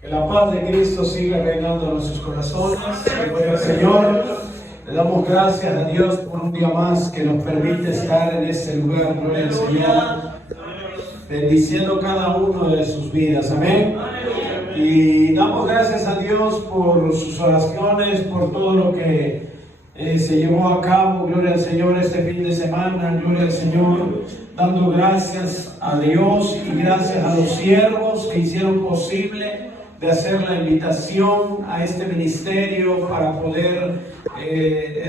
Que la paz de Cristo siga reinando en nuestros corazones. Gloria al Señor. Le damos gracias a Dios por un día más que nos permite estar en este lugar. Gloria al Señor. Bendiciendo cada uno de sus vidas. Amén. Y damos gracias a Dios por sus oraciones, por todo lo que se llevó a cabo. Gloria al Señor este fin de semana. Gloria al Señor. Dando gracias a Dios y gracias a los siervos que hicieron posible de hacer la invitación a este ministerio para poder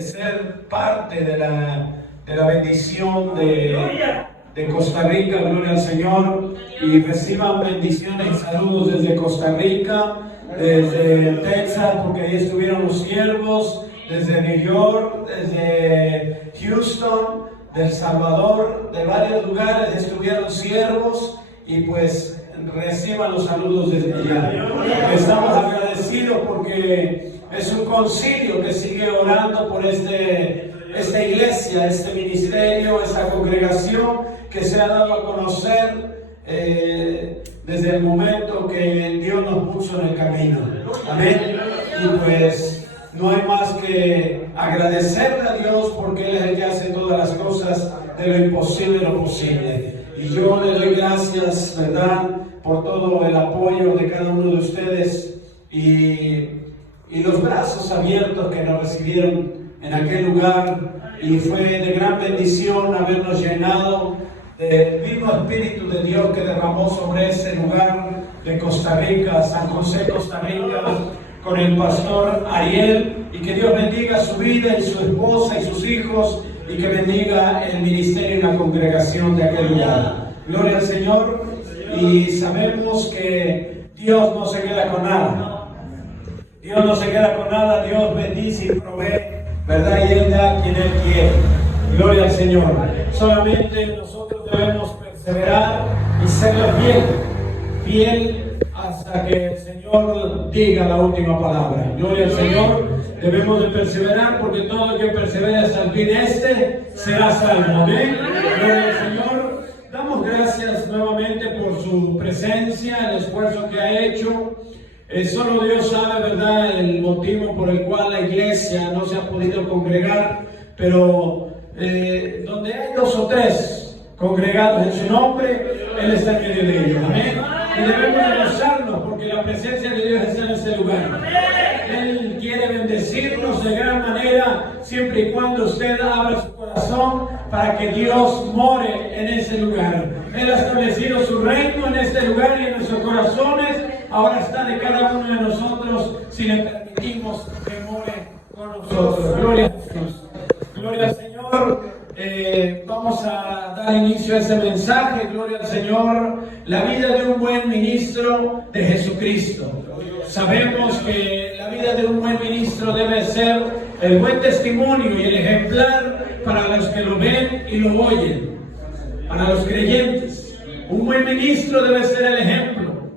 ser parte de la bendición de Costa Rica. Gloria al Señor. Y reciban bendiciones y saludos desde Costa Rica, desde Texas, porque ahí estuvieron los siervos, desde New York, desde Houston, de El Salvador, de varios lugares estuvieron siervos, y pues reciban los saludos desde allá. Estamos agradecidos porque es un concilio que sigue orando por esta iglesia, este ministerio, esta congregación que se ha dado a conocer desde el momento que Dios nos puso en el camino. Amén. Y pues no hay más que agradecerle a Dios, porque Él es el que hace todas las cosas, de lo imposible lo posible. Y yo le doy gracias, ¿verdad?, por todo el apoyo de cada uno de ustedes y los brazos abiertos que nos recibieron en aquel lugar. Y fue de gran bendición habernos llenado del mismo Espíritu de Dios que derramó sobre ese lugar de Costa Rica, San José, Costa Rica, con el pastor Ariel. Y que Dios bendiga su vida y su esposa y sus hijos, y que bendiga el ministerio y la congregación de aquel lugar. Gloria al Señor. Y sabemos que Dios no se queda con nada. Dios no se queda con nada. Dios bendice y provee, ¿verdad? Y Él da a quien Él quiere. Gloria al Señor. Solamente nosotros debemos perseverar y ser fiel hasta que el Señor diga la última palabra. Gloria al Señor. Debemos de perseverar, porque todo el que persevere hasta el fin será salvo. Amén. Gloria al Señor. Damos gracias nuevamente por su presencia, el esfuerzo que ha hecho. Solo Dios sabe, ¿verdad?, el motivo por el cual la iglesia no se ha podido congregar, pero donde hay 2 o 3 congregados en su nombre, Él está en medio de ellos. Amén. Y debemos de gozarnos, porque la presencia de Dios está en este lugar. Él quiere bendecirnos de gran manera, siempre y cuando usted abra su corazón para que Dios more en ese lugar. Él ha establecido su reino en este lugar y en nuestros corazones. Ahora está de cada uno de nosotros, si le permitimos que more con nosotros. Gloria a Dios. Gloria al Señor. Vamos a dar inicio a ese mensaje. Gloria al Señor. La vida de un buen ministro de Jesucristo. Sabemos que la vida de un buen ministro debe ser el buen testimonio y el ejemplar para los que lo ven y lo oyen, para los creyentes. Un buen ministro debe ser el ejemplo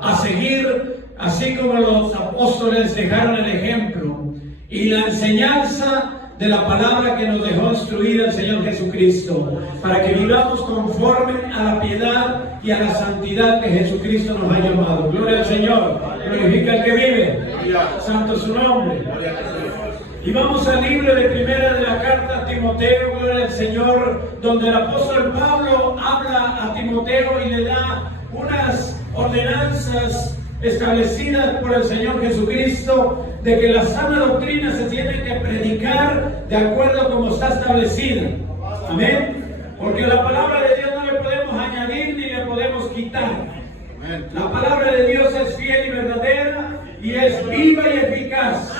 a seguir, así como los apóstoles dejaron el ejemplo y la enseñanza de la palabra que nos dejó instruir el Señor Jesucristo, para que vivamos conforme a la piedad y a la santidad que Jesucristo nos ha llamado. Gloria al Señor. Glorifica al que vive. Santo es su nombre. Y vamos al libro de primera de la carta a Timoteo, gloria al Señor, donde el apóstol Pablo habla a Timoteo y le da unas ordenanzas establecidas por el Señor Jesucristo, de que la sana doctrina se tiene que predicar de acuerdo a como está establecida. Amén. Porque la palabra de Dios no le podemos añadir ni le podemos quitar. La palabra de Dios es fiel y verdadera, y es viva y eficaz,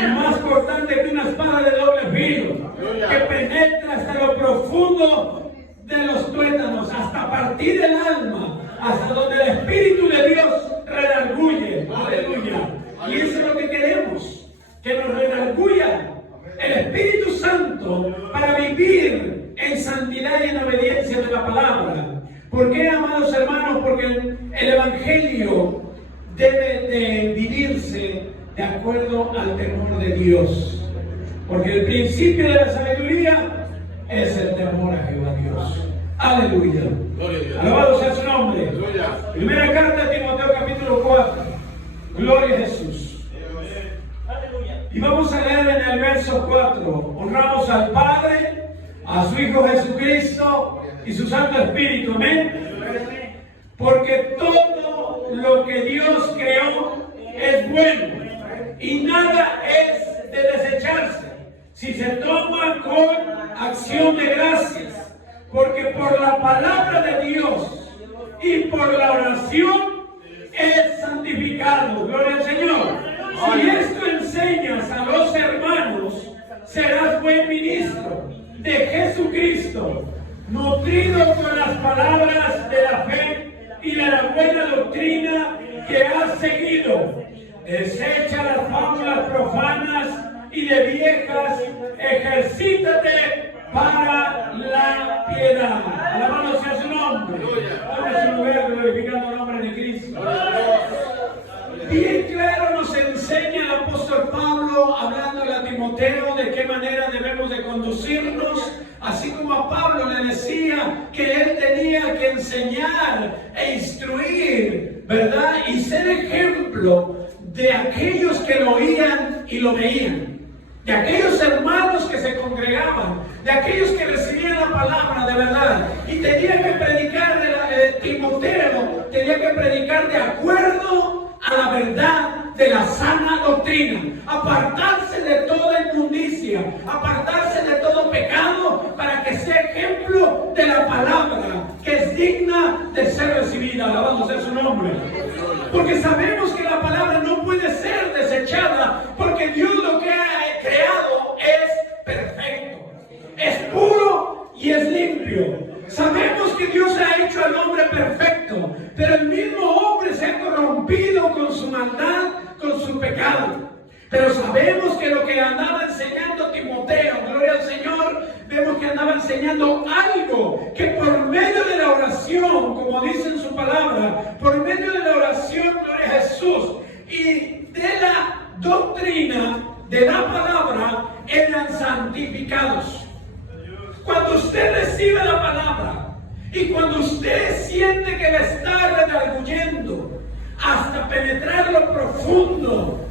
y más cortante que una espada de doble filo, que penetra hasta lo profundo de los tuétanos, hasta partir el alma, hasta donde el Espíritu de Dios redarguye. Aleluya. Y eso es lo que queremos, que nos redarguya el Espíritu Santo para vivir en santidad y en obediencia de la palabra. ¿Por qué, amados hermanos? Porque el Evangelio debe de vivirse de acuerdo al temor de Dios. Porque el principio de la sabiduría es el temor a Jehová Dios. Aleluya. Alabado sea su nombre. Primera carta de Timoteo capítulo 4. Gloria a Jesús. Y vamos a leer en el verso 4. Honramos al Padre, a su Hijo Jesucristo y su Santo Espíritu. Amén. Porque todo lo que Dios creó es bueno y nada es de desecharse si se toma con acción de gracias. Porque por la palabra de Dios y por la oración es santificado. Gloria al Señor. Si esto enseñas a los hermanos, serás buen ministro de Jesucristo, nutrido con las palabras de la fe y de la buena doctrina que has seguido. Desecha las fábulas profanas y de viejas, ejercítate para la piedad. Alabado sea su nombre. Ahora su lugar glorificando el nombre de Cristo. Bien claro nos enseña el apóstol Pablo, hablándole a Timoteo de qué manera debemos de conducirnos, así como a Pablo le decía que él tenía que enseñar e instruir, ¿verdad? Y ser ejemplo de aquellos que lo oían y lo veían, de aquellos hermanos que se congregaban, de aquellos que recibían la palabra de verdad. Y tenía que predicar Timoteo, tenía que predicar de acuerdo a la verdad de la sana doctrina, apartarse de toda inmundicia, apartarse de todo pecado, para que sea ejemplo de la palabra que es digna de ser recibida. Alabado sea su nombre. Porque sabemos que la palabra no puede ser desechada, porque Dios lo que ha creado es perfecto, es puro y es limpio. Sabemos que Dios ha hecho al hombre perfecto, pero el mismo hombre se ha corrompido con su maldad, con su pecado. Pero sabemos que lo que andaba enseñando Timoteo, gloria al Señor, vemos que andaba enseñando algo que por medio de la oración, como dice en su palabra, por medio de la oración, gloria a Jesús, y de la doctrina de la palabra, eran santificados. Cuando usted recibe la palabra y cuando usted siente que le está redarguyendo hasta penetrar lo profundo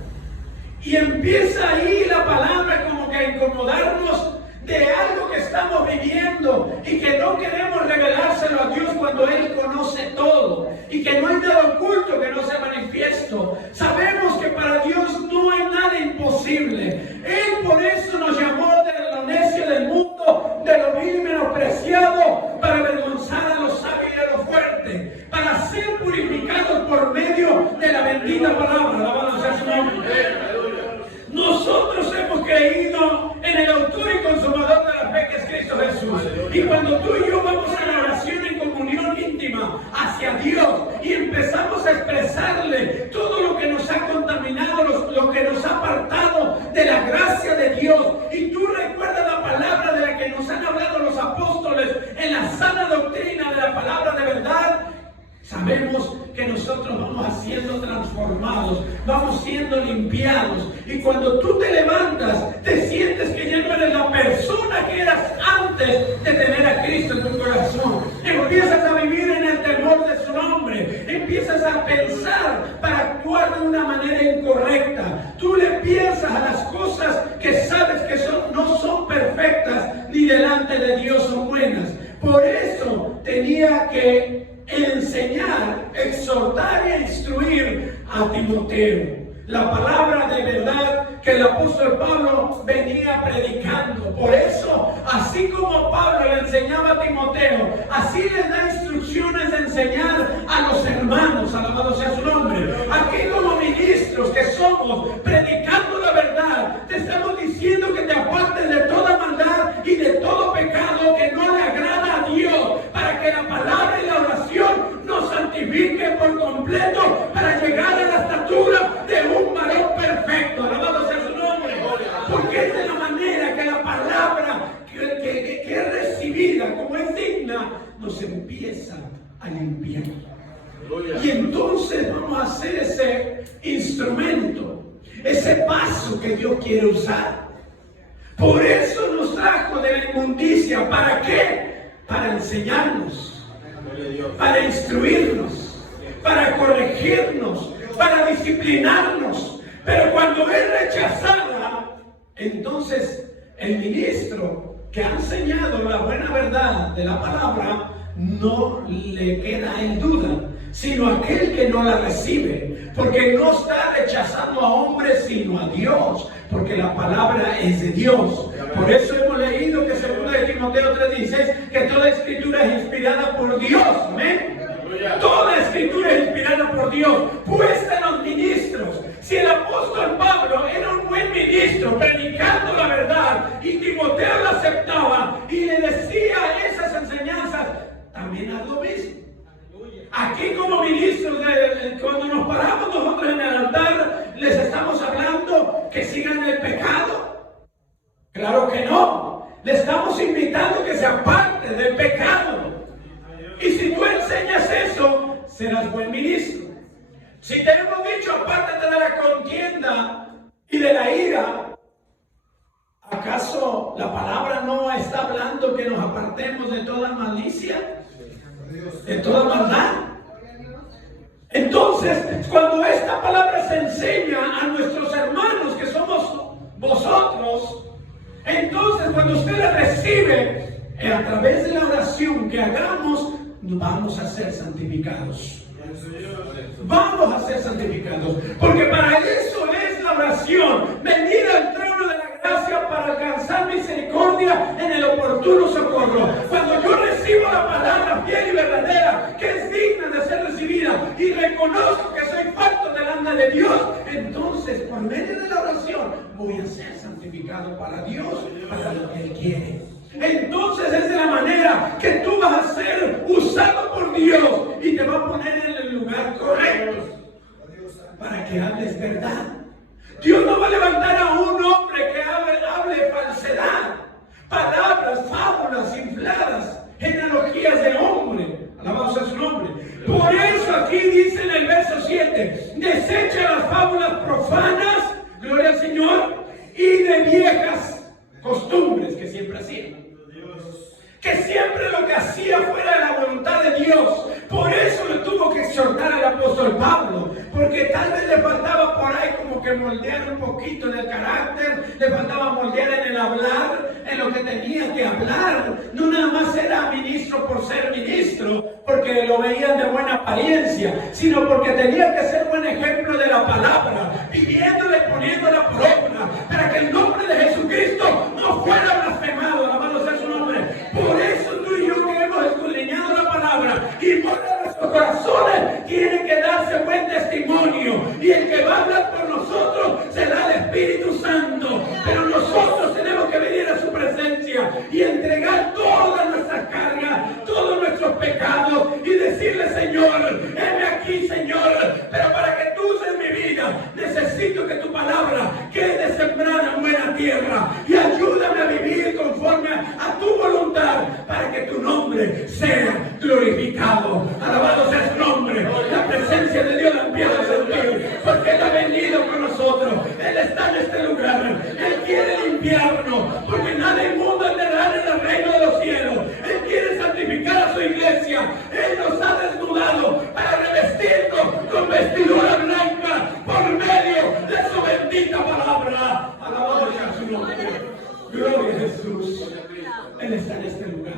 y empieza ahí la palabra como que a incomodarnos de algo que estamos viviendo y que no queremos revelárselo a Dios cuando Él conoce todo y que no hay nada oculto que no sea manifiesto. Sabemos que para Dios no hay nada imposible. Él por eso nos llamó de lo necio del mundo, de lo vil y menospreciado, para avergonzar a los sabios y a los fuertes, para ser purificados por medio de la bendita palabra. Alabado sea su nombre. Nosotros hemos creído en el autor y consumador de la fe, que es Cristo Jesús. Y cuando tú y yo vamos a la oración en comunión íntima hacia Dios y empezamos a expresarle todo lo que nos ha contaminado, lo que nos ha apartado de la gracia de Dios, y tú recuerdas la palabra de la que nos han hablado los apóstoles en la sana doctrina de la palabra de verdad, sabemos que nosotros vamos siendo transformados, vamos siendo limpiados. Y cuando tú te levantas, te sientes que ya no eres la persona que eras antes de tener a Cristo en tu corazón. Empiezas a vivir en el temor de su nombre. Empiezas a pensar para actuar de una manera incorrecta. Tú le piensas a las cosas que sabes que no son perfectas, ni delante de Dios son buenas. Por eso tenía que enseñar, exhortar e instruir a Timoteo. La palabra de verdad que el apóstol Pablo venía predicando. Por eso, así como Pablo le enseñaba a Timoteo, así les da instrucciones de enseñar a los hermanos. Alabado sea su nombre. Aquí como ministros que somos, predicando la verdad, te estamos diciendo que te apartes de toda maldad y de todo pecado que no le agrada a Dios, para que la palabra y la oración nos santifiquen por completo, para llegar a la estatura de un varón perfecto. Alabado sea su nombre. Porque es de la manera que la palabra que es recibida como es digna, nos empieza a limpiar. Y entonces vamos a hacer ese instrumento, ese paso que Dios quiere usar. Por eso nos trajo de la inmundicia. ¿Para qué? Para enseñarnos, para instruirnos, para corregirnos, para disciplinarnos. Pero cuando es rechazada, entonces el ministro que ha enseñado la buena verdad de la palabra no le queda en duda, sino aquel que no la recibe, porque no está rechazando a hombres sino a Dios, porque la palabra es de Dios. Por eso hemos leído que 2 de Timoteo 3:16, que toda escritura es inspirada por Dios. ¿Amén? Toda escritura es inspirada por Dios, puesta en los ministros. Si el apóstol Pablo era un buen ministro, predicando la verdad, y Timoteo lo aceptaba y le decía esas enseñanzas, también haz lo mismo. Aquí como ministros, cuando nos paramos nosotros en el altar, ¿les estamos hablando que sigan el pecado? Claro que no. Le estamos invitando que se aparte del pecado. Y si tú enseñas eso, serás buen ministro. Si te hemos dicho, apártate de la contienda y de la ira, ¿acaso la palabra no está hablando que nos apartemos de toda malicia? De toda maldad. Entonces, cuando esta palabra se enseña a nuestros hermanos que somos vosotros, entonces cuando usted la recibe a través de la oración que hagamos, vamos a ser santificados. Vamos a ser santificados, porque para eso es la oración, venir al trono de la gracia para alcanzar misericordia en el oportuno socorro. Cuando yo recibo la palabra fiel y verdadera, que es digna de ser recibida, y reconozco que soy falto delante de Dios, entonces por medio de la oración voy a ser santificado para Dios, para lo que Él quiere. Entonces es de la manera que tú vas a ser usado por Dios y te va a poner en el lugar correcto para que hables verdad. Dios no va a levantar a un hombre que hable falsedad, palabras, fábulas infladas, genealogías de hombre. Alabado sea su nombre. Por eso aquí dice en el verso 7, desecha las fábulas profanas, gloria al Señor, y de viejas costumbres que siempre hacían. Que siempre lo que hacía fuera de la voluntad de Dios. Por eso le tuvo que exhortar el apóstol Pablo, porque tal vez le faltaba por ahí como que moldear un poquito en el carácter, le faltaba moldear en el hablar, en lo que tenía que hablar. No nada más era ministro por ser ministro, porque lo veían de buena apariencia, sino porque tenía que ser buen ejemplo de la palabra, viviéndola y poniéndola por obra, para que el nombre de Jesucristo no fuera blasfemado. Alabado sea su nombre. Por eso tú y yo que hemos escudriñado la palabra y por nuestros corazones tiene que darse buen testimonio, y el que va a hablar por nosotros será el Espíritu Santo, pero nosotros tenemos que venir a su presencia y entregar todas nuestras cargas, todos nuestros pecados, y decirle: Señor, heme aquí, Señor, pero para que tú uses mi vida necesito que tu palabra quede sembrada en buena tierra, y ayúdame a vivir conforme a tu voluntad, para que tu nombre sea glorificado. Alabado sea su nombre. La presencia de Dios la empieza a sentir, porque Él ha venido con nosotros. Él está en este lugar. Él quiere limpiarnos, porque nada inmundo entrará en el reino de los cielos. Él quiere santificar a su iglesia. Él nos ha desnudado para revestirnos con vestidura blanca por medio de su bendita palabra. Alabado sea su nombre. Gloria a Jesús. Él está en este lugar.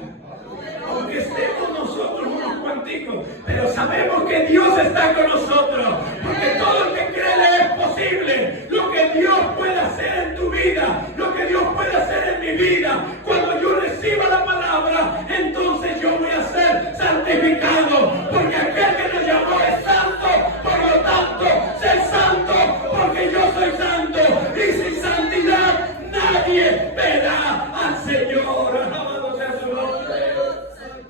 Aunque estemos nosotros unos cuanticos, pero sabemos que Dios está con nosotros, porque todo el que cree le es posible. Lo que Dios puede hacer en tu vida, lo que Dios puede hacer en mi vida, cuando yo reciba la palabra, entonces yo voy a ser santificado, porque aquel que nos llamó es santo. Por lo tanto, sé santo, porque yo soy santo, y sin santidad nadie verá al Señor. Alabado sea su nombre.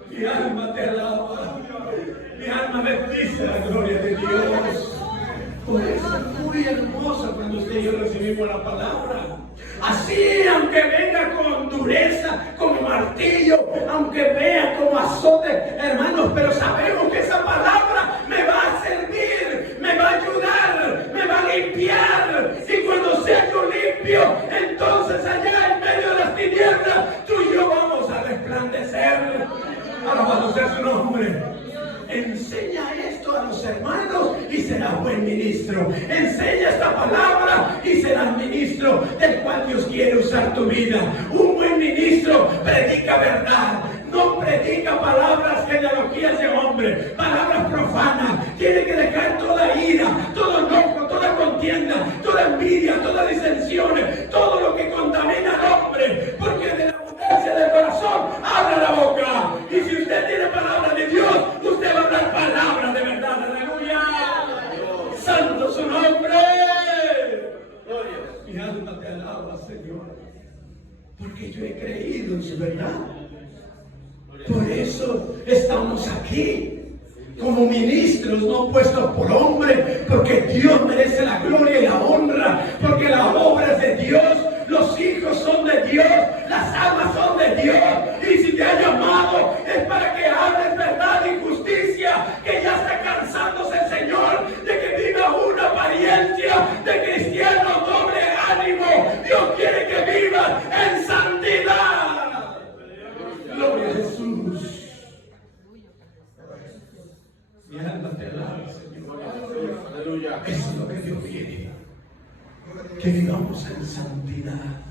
Mi alma te alaba, mi alma bendice la gloria de Dios. Por eso es muy hermoso cuando usted y yo recibimos la palabra. Así, aunque venga con dureza, como martillo, aunque vea como azote, hermanos, pero sabemos que esa palabra me va a servir, me va a ayudar, me va a limpiar. Y cuando sea yo limpio, entonces allá en medio de las tinieblas, tú y yo vamos a resplandecer. Alabado sea su nombre. Enseña esto a nosotros. tus hermanos y serás buen ministro. Enseña esta palabra y serás ministro del cual Dios quiere usar tu vida. Un buen ministro predica verdad. No predica palabras, genealogías de hombre, palabras profanas. Tiene que dejar toda ira, todo enojo, toda contienda, toda envidia, todas disensiones, todo lo que contamina al hombre. Porque de la abundancia del corazón abra la boca. Y si usted tiene palabra de Dios, usted va a hablar palabras de verdad. Aleluya. Santo su nombre. Mi alma te alaba, Señor. Porque yo he creído en su verdad. Por eso estamos aquí como ministros, no puestos por hombre, porque Dios merece la gloria y la honra, porque la obra es de Dios, los hijos son de Dios, las almas son de Dios, y si te ha llamado es para que hables verdad y justicia, que ya está cansándose el Señor de que viva una apariencia de cristiano doble ánimo. Dios quiere que vivas en santidad. Gloria a Jesús. Mi alma te alaba, Señor. Aleluya. Eso es lo que Dios quiere. Que vivamos en santidad.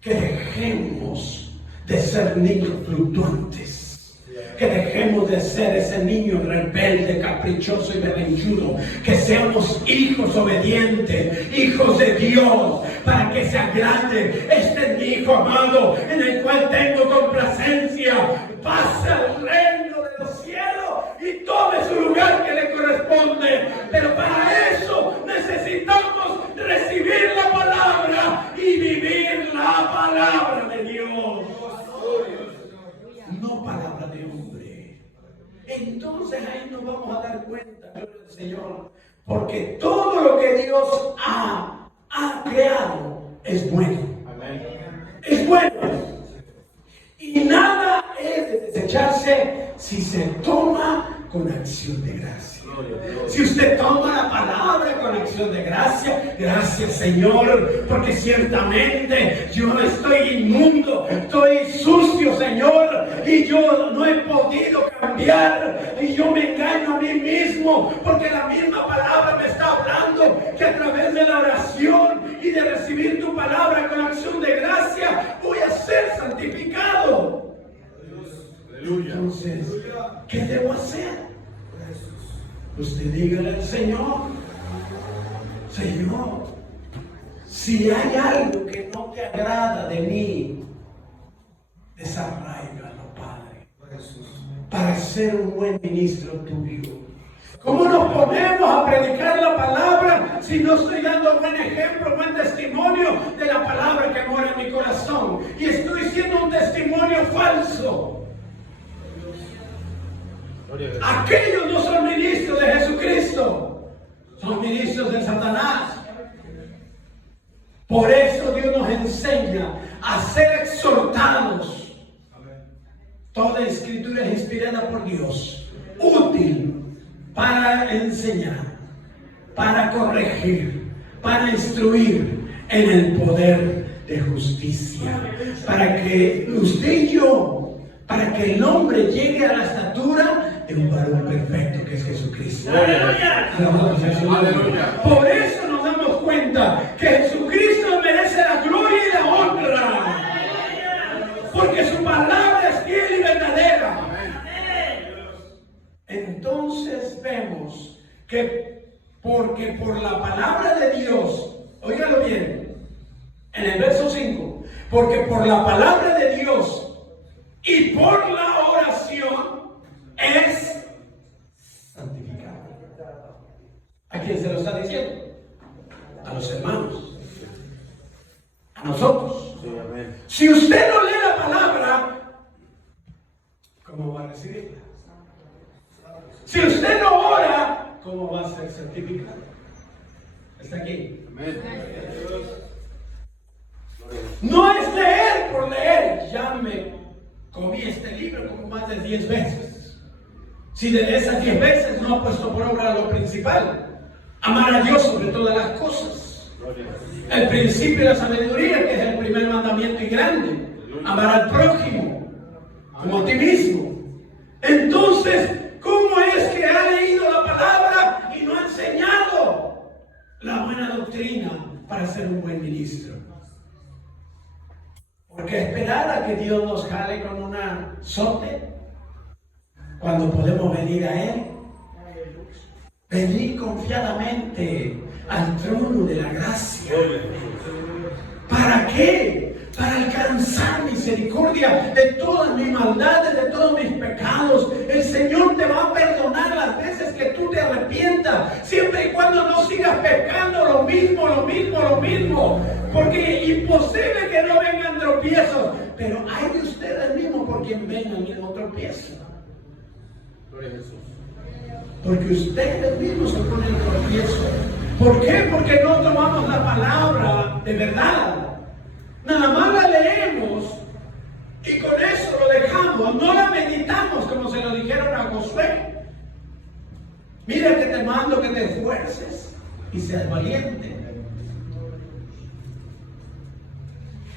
Que dejemos de ser niños fluctuantes. Que dejemos de ser ese niño rebelde, caprichoso y berrinchudo. Que seamos hijos obedientes, hijos de Dios, para que sea grande. Este es mi Hijo amado, en el cual tengo complacencia. Pase al reino de los cielos y tome su lugar que le corresponde. Pero para eso necesitamos recibir la palabra y vivir la palabra de Dios. No palabra de hombre. Entonces ahí nos vamos a dar cuenta, gloria al Señor, porque todo lo que Dios ha creado es bueno. Amén. Es bueno. Y nada es de desecharse si se toma con acción de gracia. Si usted toma la palabra con acción de gracia, gracias Señor, porque ciertamente yo estoy inmundo, estoy sucio, Señor, y yo no he podido cambiar, y yo me engaño a mí mismo, porque la misma palabra me está hablando que a través de la oración y de recibir tu palabra con acción de gracia voy a ser santificado. Entonces, ¿qué debo hacer? Usted dígale al Señor, Señor, si hay algo que no te agrada de mí, desarráigalo, Padre, para ser un buen ministro tuyo. ¿Cómo nos ponemos a predicar la palabra si no estoy dando buen ejemplo, buen testimonio de la palabra que mora en mi corazón? Y estoy siendo un testimonio falso. Aquellos no son ministros de Jesucristo, son ministros de Satanás. Por eso Dios nos enseña a ser exhortados. Toda escritura es inspirada por Dios, útil para enseñar, para corregir, para instruir en el poder de justicia, para que usted y yo, para que el hombre llegue a la estatura de un varón perfecto que es Jesucristo. ¡Aleluya! ¡Aleluya! Por eso nos damos cuenta que Jesucristo merece la gloria y la honra, porque su palabra es fiel y verdadera. Entonces vemos que porque por la palabra de Dios, óigalo bien, en el verso 5, porque por la palabra de Dios y por la oración es santificado. ¿A quién se lo está diciendo? A los hermanos, a nosotros. Sí, amén. Si usted no lee la palabra, ¿cómo va a recibirla? Si usted no ora, ¿cómo va a ser santificado? Está aquí. Amén. No es leer por leer. Ya me comí este libro como más de 10 veces. Si de esas 10 veces no ha puesto por obra lo principal, amar a Dios sobre todas las cosas. El principio de la sabiduría, que es el primer mandamiento y grande. Amar al prójimo como a ti mismo. Entonces, ¿cómo es que ha leído la palabra? la buena doctrina para ser un buen ministro. Porque esperar a que Dios nos jale con una sote cuando podemos venir a Él. Venir confiadamente al trono de la gracia. ¿Para qué? Para alcanzar misericordia de todas mis maldades, de todos mis pecados. El Señor te va a perdonar las veces que tú te arrepientas, siempre y cuando no sigas pecando lo mismo. Porque es imposible que no vengan tropiezos, pero hay de ustedes mismos por quien venga el mismo tropiezo. Gloria a Jesús. Porque ustedes mismos se ponen tropiezo. ¿Por qué? Porque no tomamos la palabra de verdad. Nada más la leemos y con eso lo dejamos. No la meditamos como se lo dijeron a Josué. Mira que te mando que te esfuerces y seas valiente.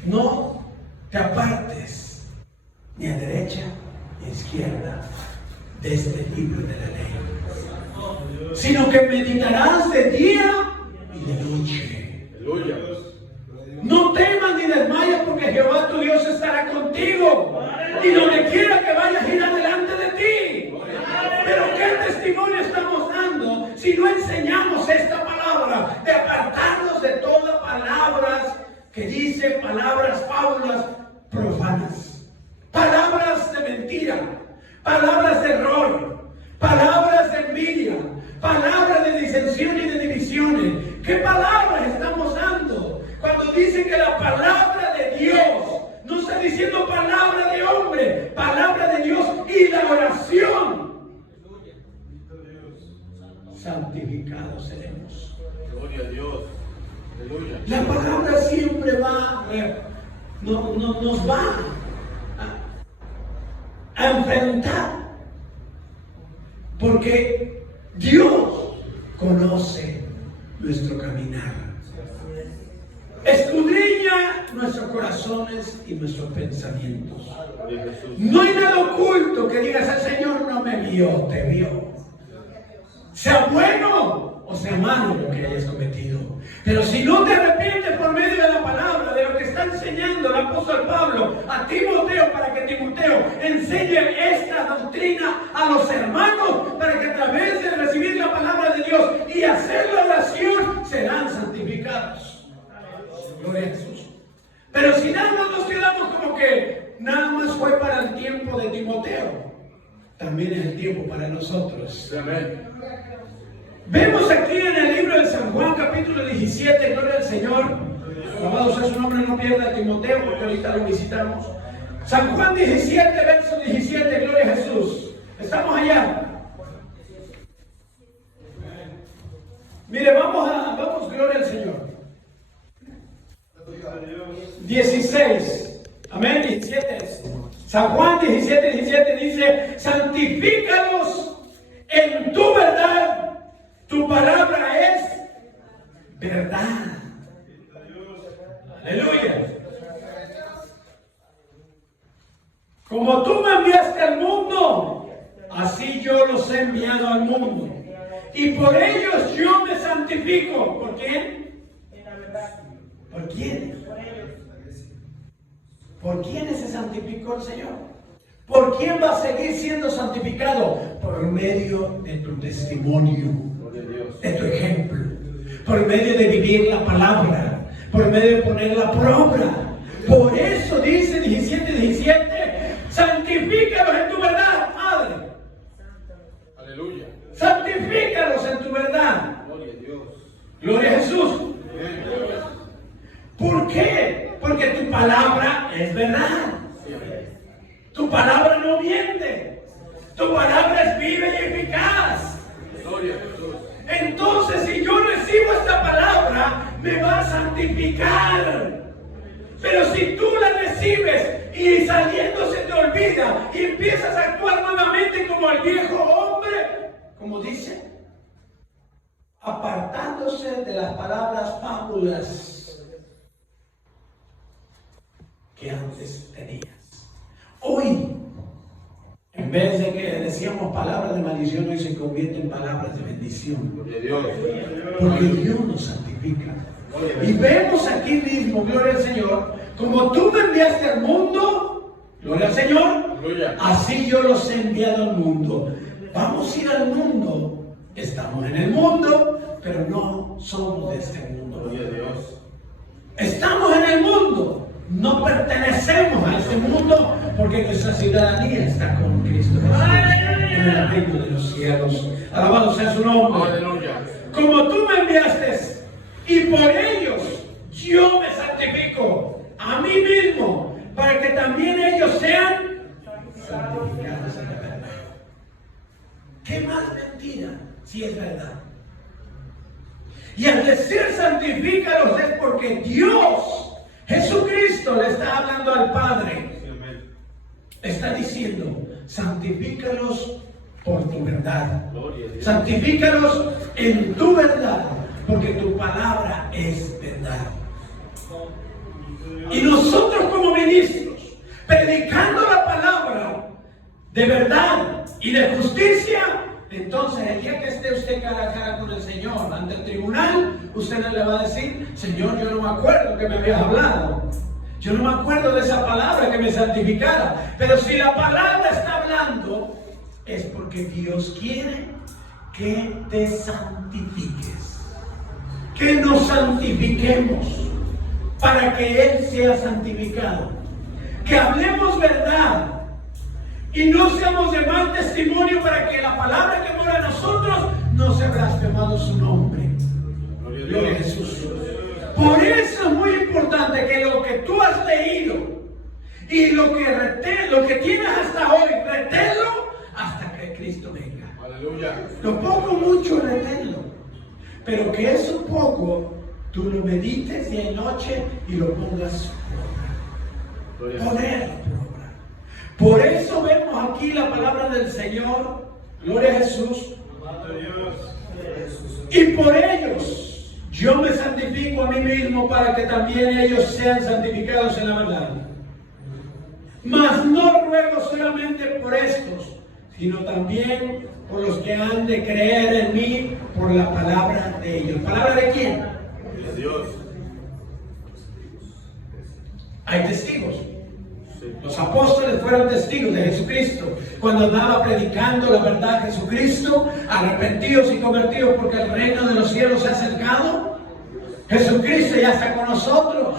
No te apartes ni a derecha ni a izquierda de este libro de la ley, sino que meditarás de día y de noche. Aleluya. No temas ni desmayes, porque Jehová tu Dios estará contigo, y donde quiera que vayas irá delante de ti. Pero ¿qué testimonio estamos dando si no enseñamos esta palabra de apartarnos de todas palabras que dicen palabras, fábulas profanas, palabras de mentira, palabras de error, palabras de envidia, palabras de disensión y de divisiones? ¿Qué palabras estamos dando? Cuando dice que la palabra de Dios, no está diciendo palabra de hombre, palabra de Dios y la oración. Santificados seremos. Gloria a Dios. Aleluya. La palabra siempre nos va a enfrentar. Porque Dios conoce nuestro caminar. Escudriña nuestros corazones y nuestros pensamientos. No hay nada oculto que digas: el Señor no me vio, te vio. Sea bueno o sea malo lo que hayas cometido. Pero si no te arrepientes por medio de la palabra, de lo que está enseñando el apóstol Pablo a Timoteo, para que Timoteo enseñe esta doctrina a los hermanos, para que a través de recibir la palabra de Dios y hacer la oración serán santificados. Gloria a Jesús. Pero si nada más nos quedamos como que nada más fue para el tiempo de Timoteo, también es el tiempo para nosotros. Amén. Vemos aquí en el libro de San Juan, capítulo 17, gloria al Señor. Alabado sea su nombre, no pierda a Timoteo, porque ahorita lo visitamos. San Juan 17, verso 17, gloria a Jesús. Estamos allá. Mire, vamos, gloria al Señor. 16, amén, 17. San Juan 17, 17 dice: santifícalos en tu verdad. Tu palabra es verdad. Aleluya. Como tú me enviaste al mundo, así yo los he enviado al mundo. Y por ellos yo me santifico. ¿Por quién? ¿Por quién? ¿Por quién se santificó el Señor? ¿Por quién va a seguir siendo santificado? Por medio de tu testimonio, de tu ejemplo, por medio de vivir la palabra, por medio de ponerla por obra. Por eso dice 17:17, santifícalos en tu verdad, Padre. Aleluya. Santifícalos en tu verdad. Gloria a Dios. Gloria a Jesús. ¿Por qué? Porque tu palabra es verdad. Tu palabra no miente. Tu palabra es viva y eficaz. Gloria a Jesús. Entonces, si yo recibo esta palabra, me va a santificar. Pero si tú la recibes y saliendo se te olvida y empiezas a actuar nuevamente como el viejo hombre, como dice, apartándose de las palabras fábulas que antes tenías. Hoy, en vez de que decíamos palabras de maldición hoy se convierten en palabras de bendición. Gloria a Dios. Porque Dios nos santifica. Y vemos aquí mismo, gloria al Señor, como tú me enviaste al mundo, gloria al Señor, así yo los he enviado al mundo. Vamos a ir al mundo, estamos en el mundo, pero no somos de este mundo. Gloria a Dios. Estamos en el mundo, no pertenecemos a este mundo, porque nuestra ciudadanía está con Cristo Jesús, en el reino de los cielos. Alabado sea su nombre. Aleluya. Como tú me enviaste, y por ellos yo me santifico a mí mismo, para que también ellos sean santificados en la verdad. ¿Qué más mentira si es verdad? Y al decir santifícalos es porque Dios, Jesucristo, le está hablando al Padre. Está diciendo, santifícalos por tu verdad. Santifícalos en tu verdad, porque tu palabra es verdad. Y nosotros como ministros, predicando la palabra de verdad y de justicia, entonces el día que esté usted cara a cara con el Señor ante el tribunal, usted no le va a decir, Señor, yo no me acuerdo que me habías hablado. Yo no me acuerdo de esa palabra que me santificara. Pero si la palabra está hablando, es porque Dios quiere que te santifiques. Que nos santifiquemos para que Él sea santificado. Que hablemos verdad y no seamos de mal testimonio, para que la palabra que mora en nosotros no sea blasfemado su nombre. Gloria a Jesús. Por eso es muy importante que lo que tú has leído y lo que tienes hasta hoy, reténlo hasta que Cristo venga. Aleluya. Lo poco mucho reténlo, pero que eso poco tú lo medites día y noche y lo pongas por obra. Ponerlo por obra. Por eso vemos aquí la palabra del Señor, gloria a Jesús. Y por ellos yo me santifico a mí mismo, para que también ellos sean santificados en la verdad. Mas no ruego solamente por estos, sino también por los que han de creer en mí por la palabra de ellos. ¿Palabra de quién? De Dios. Hay testigos. Los apóstoles fueron testigos de Jesucristo cuando andaba predicando la verdad de Jesucristo, arrepentidos y convertidos, porque el reino de los cielos se ha acercado. Jesucristo ya está con nosotros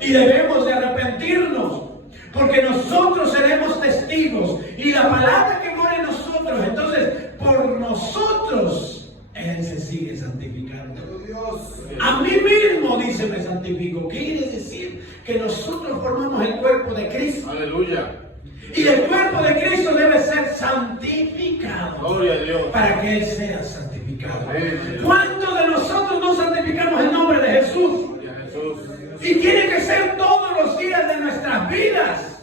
y debemos de arrepentirnos, porque nosotros seremos testigos y la palabra que mora en nosotros, entonces por nosotros Él se sigue santificando. A mí mismo, dice, me santifico. ¿Qué quiere decir? Que nosotros formamos el cuerpo de Cristo. Aleluya. Y el cuerpo de Cristo debe ser santificado. Gloria a Dios. Para que Él sea santificado. Amén. ¿Cuántos de nosotros no santificamos el nombre de Jesús? Gloria a Jesús. Y tiene que ser todos los días de nuestras vidas.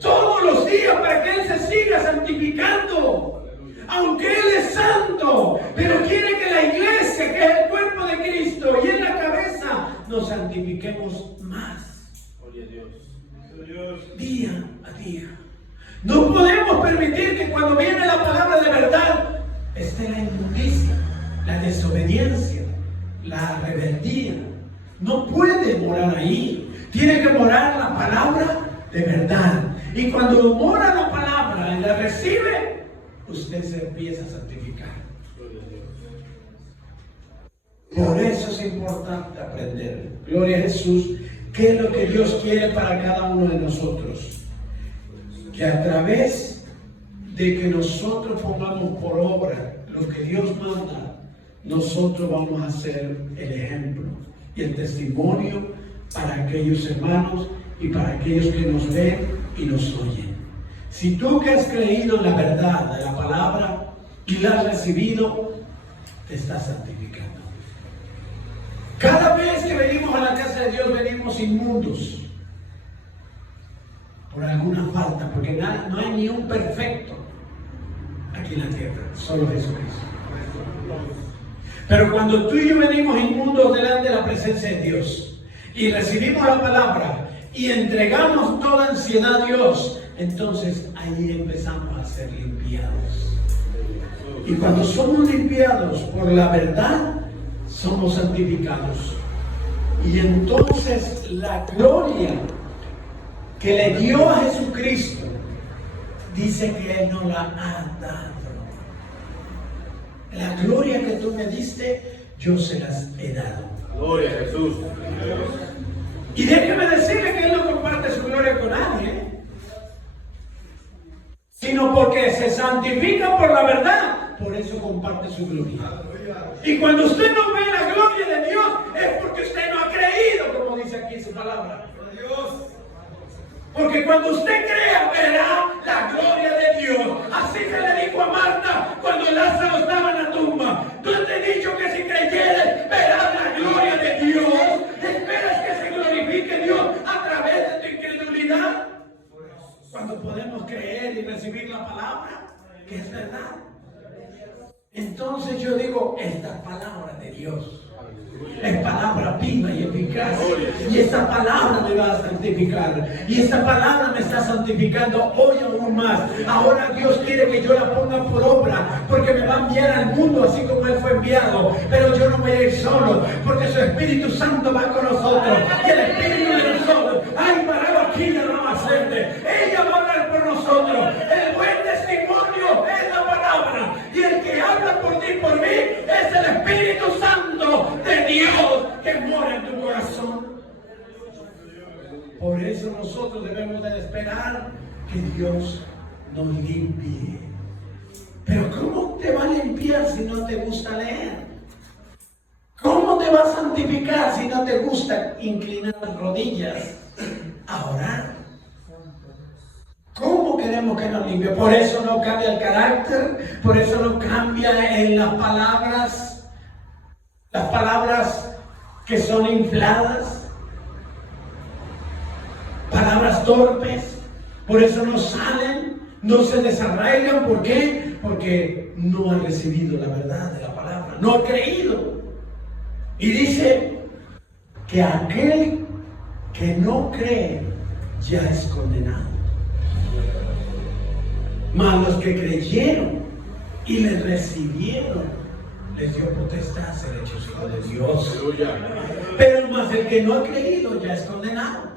Todos los días, para que Él se siga santificando. Aunque Él es santo, pero quiere que la iglesia, que es el cuerpo de Cristo, y en la cabeza, nos santifiquemos más. Gloria a Dios. Día a día. No podemos permitir que cuando viene la palabra de verdad esté la inmundicia, la desobediencia, la rebeldía. No puede morar ahí. Tiene que morar la palabra de verdad. Y cuando mora la palabra y la recibe, usted se empieza a santificar. Por eso es importante aprender, gloria a Jesús, qué es lo que Dios quiere para cada uno de nosotros. Que a través de que nosotros pongamos por obra lo que Dios manda, nosotros vamos a ser el ejemplo y el testimonio para aquellos hermanos y para aquellos que nos ven y nos oyen. Si tú que has creído en la verdad de la palabra y la has recibido, te estás santificando. Cada vez que venimos a la casa de Dios, venimos inmundos por alguna falta, porque no hay ni un perfecto aquí en la tierra, solo Jesucristo. Pero cuando tú y yo venimos inmundos delante de la presencia de Dios y recibimos la palabra y entregamos toda ansiedad a Dios, entonces ahí empezamos a ser limpiados. Y cuando somos limpiados por la verdad, somos santificados. Y entonces la gloria que le dio a Jesucristo, dice que Él nos la ha dado. La gloria que tú me diste, yo se las he dado. Gloria a Jesús. Y déjeme decirle que Él no comparte su gloria con nadie, sino porque se santifica por la verdad. Por eso comparte su gloria. Y cuando usted no ve la gloria de Dios, es porque usted no ha creído, como dice aquí su palabra. Porque cuando usted crea, verá la gloria de Dios. Así se le dijo a Marta cuando Lázaro estaba en la tumba. Tú te he dicho que si creyeres, verás la gloria de Dios. ¿Esperas que se glorifique Dios a través de tu incredulidad? Cuando podemos creer y recibir la palabra, que es verdad. Entonces yo digo, esta palabra de Dios es palabra viva y eficaz. Y esta palabra me va a santificar. Y esta palabra me está santificando hoy aún más. Ahora Dios quiere que yo la ponga por obra, porque me va a enviar al mundo así como Él fue enviado. Pero yo no voy a ir solo, porque su Espíritu Santo va con nosotros. Y el Espíritu de nosotros, ay, parado aquí ya no va a hacerte. Ella va a hablar por nosotros. El buen testimonio es la palabra. Y el que habla por ti y por mí es el Espíritu Santo de Dios que mora en tu corazón. Por eso nosotros debemos de esperar que Dios nos limpie. Pero ¿cómo te va a limpiar si no te gusta leer? ¿Cómo te va a santificar si no te gusta inclinar las rodillas a orar? ¿Cómo queremos que nos limpie? Por eso no cambia el carácter, por eso no cambia en las palabras que son infladas, palabras torpes, por eso no salen, no se desarraigan. ¿Por qué? Porque no ha recibido la verdad de la palabra, no ha creído. Y dice que aquel que no cree ya es condenado. Mas los que creyeron y le recibieron, les dio potestad a ser hechos hijos de Dios. Pero más el que no ha creído ya es condenado.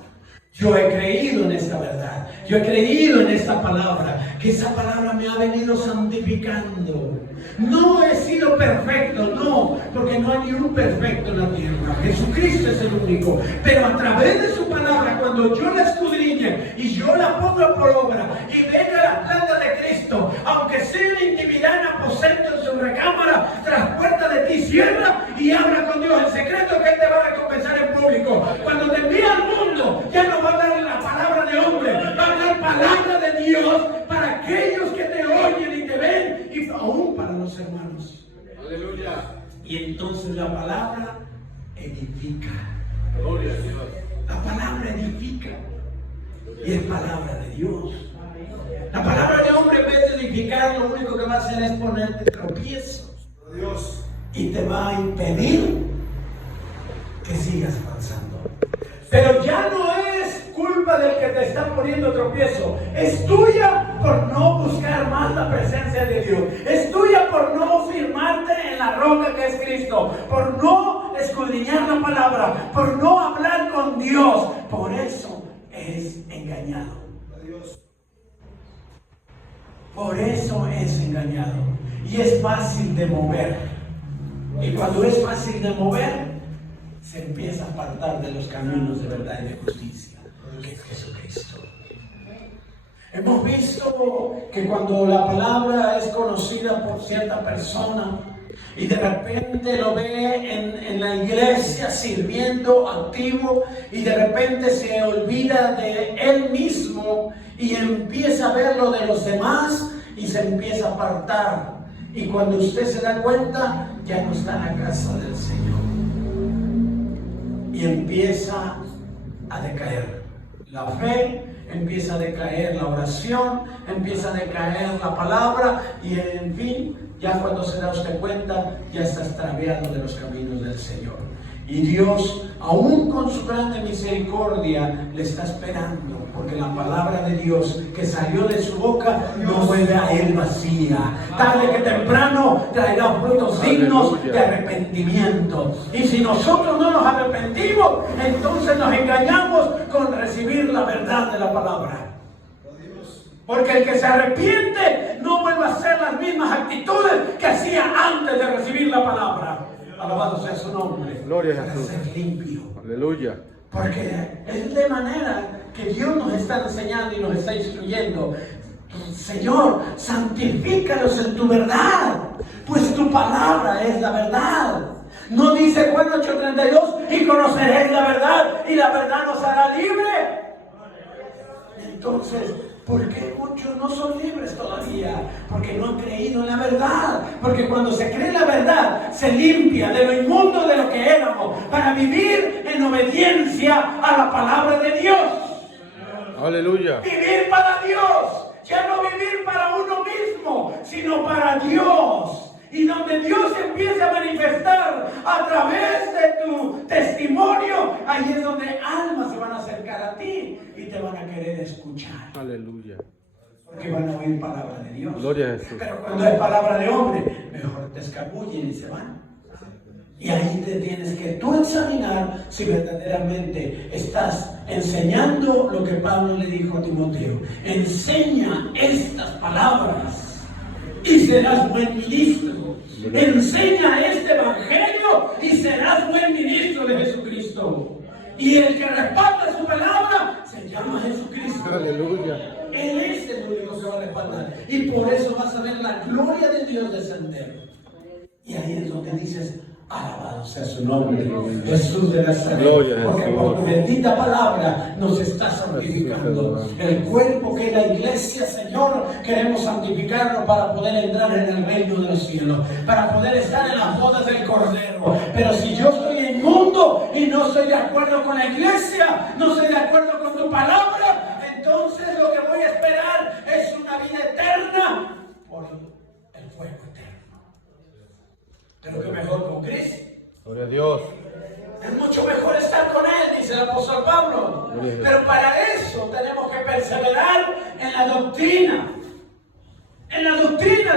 Yo he creído en esta verdad, yo he creído en esta palabra, que esa palabra me ha venido santificando. No he sido perfecto, no, porque no hay ni un perfecto en la tierra. Jesucristo es el único. Pero a través de su palabra, cuando yo la escudriñe y yo la ponga por obra y venga la planta de Cristo, aunque sea en intimidad, en aposento, en su recámara, tras puerta de ti, cierra y habla con Dios en secreto, que Él te va a recompensar en público. Cuando te envíe al mundo, ya no va a dar la palabra de hombre, va a dar palabra de Dios para aquellos que te oyen y te ven, y aún para los hermanos. Aleluya. Y entonces la palabra edifica. Gloria a Dios. La palabra edifica. Y es palabra de Dios. La palabra de hombre, en vez de edificar, lo único que va a hacer es ponerte tropiezos. Dios. Y te va a impedir que sigas avanzando. Pero ya no es culpa del que te está poniendo tropiezo. Es tuya por no buscar más la presencia de Dios. Es tuya por no firmarte en la roca que es Cristo. Por no escudriñar la palabra. Por no hablar con Dios. Por eso es engañado. Por eso es engañado. Y es fácil de mover. Y cuando es fácil de mover, se empieza a apartar de los caminos de verdad y de justicia, que es Jesucristo. Hemos visto que cuando la palabra es conocida por cierta persona y de repente lo ve en la iglesia sirviendo, activo, y de repente se olvida de él mismo y empieza a ver lo de los demás y se empieza a apartar. Y cuando usted se da cuenta, ya no está en la casa del Señor. Y empieza a decaer la fe, empieza a decaer la oración, empieza a decaer la palabra, y en fin, ya cuando se da usted cuenta, ya está extraviado de los caminos del Señor. Y Dios, aún con su grande misericordia, le está esperando, porque la palabra de Dios que salió de su boca no vuelve a él vacía. Tarde que temprano traerá frutos dignos de arrepentimiento. Y si nosotros no nos arrepentimos, entonces nos engañamos con recibir la verdad de la palabra. Porque el que se arrepiente no vuelve a hacer las mismas actitudes que hacía antes de recibir la palabra. Alabado sea su nombre. Gloria a Jesús. Para ser limpio. Aleluya. Porque es de manera que Dios nos está enseñando y nos está instruyendo. Señor, santifícalos en tu verdad, pues tu palabra es la verdad. No dice Juan 8:32, y conoceréis la verdad, y la verdad nos hará libre. Entonces, ¿por qué muchos no son libres todavía? Porque no han creído en la verdad. Porque cuando se cree la verdad, se limpia de lo inmundo de lo que éramos, para vivir en obediencia a la palabra de Dios. Aleluya. Vivir para Dios, ya no vivir para uno mismo, sino para Dios. Y donde Dios empiece a manifestar a través de tu testimonio, ahí es donde almas se van a acercar a ti y te van a querer escuchar. Aleluya. Porque van a oír palabra de Dios. Gloria a Jesús. Pero cuando es palabra de hombre, mejor te escabullen y se van. Y ahí te tienes que tú examinar si verdaderamente estás enseñando lo que Pablo le dijo a Timoteo. Enseña estas palabras y serás buen ministro. Enseña este evangelio y serás buen ministro de Jesucristo. Y el que respalda su palabra se llama Jesucristo. Aleluya. Él es el único que va a respaldar. Y por eso vas a ver la gloria de Dios descender. Y ahí es donde dices, alabado sea su nombre, Jesús de Nazaret. Gloria a Porque Jesús. por tu bendita palabra nos está santificando. El cuerpo que es la iglesia, Señor, queremos santificarlo para poder entrar en el reino de los cielos, para poder estar en las bodas del Cordero. Pero si yo estoy inmundo y no estoy de acuerdo con la iglesia, no estoy de acuerdo con tu palabra, entonces lo que voy a esperar es una vida eterna por el fuego eterno. Pero que mejor con Cristo. Gloria a Dios. Es mucho mejor estar con Él, dice el apóstol Pablo. Pero para eso tenemos que perseverar en la doctrina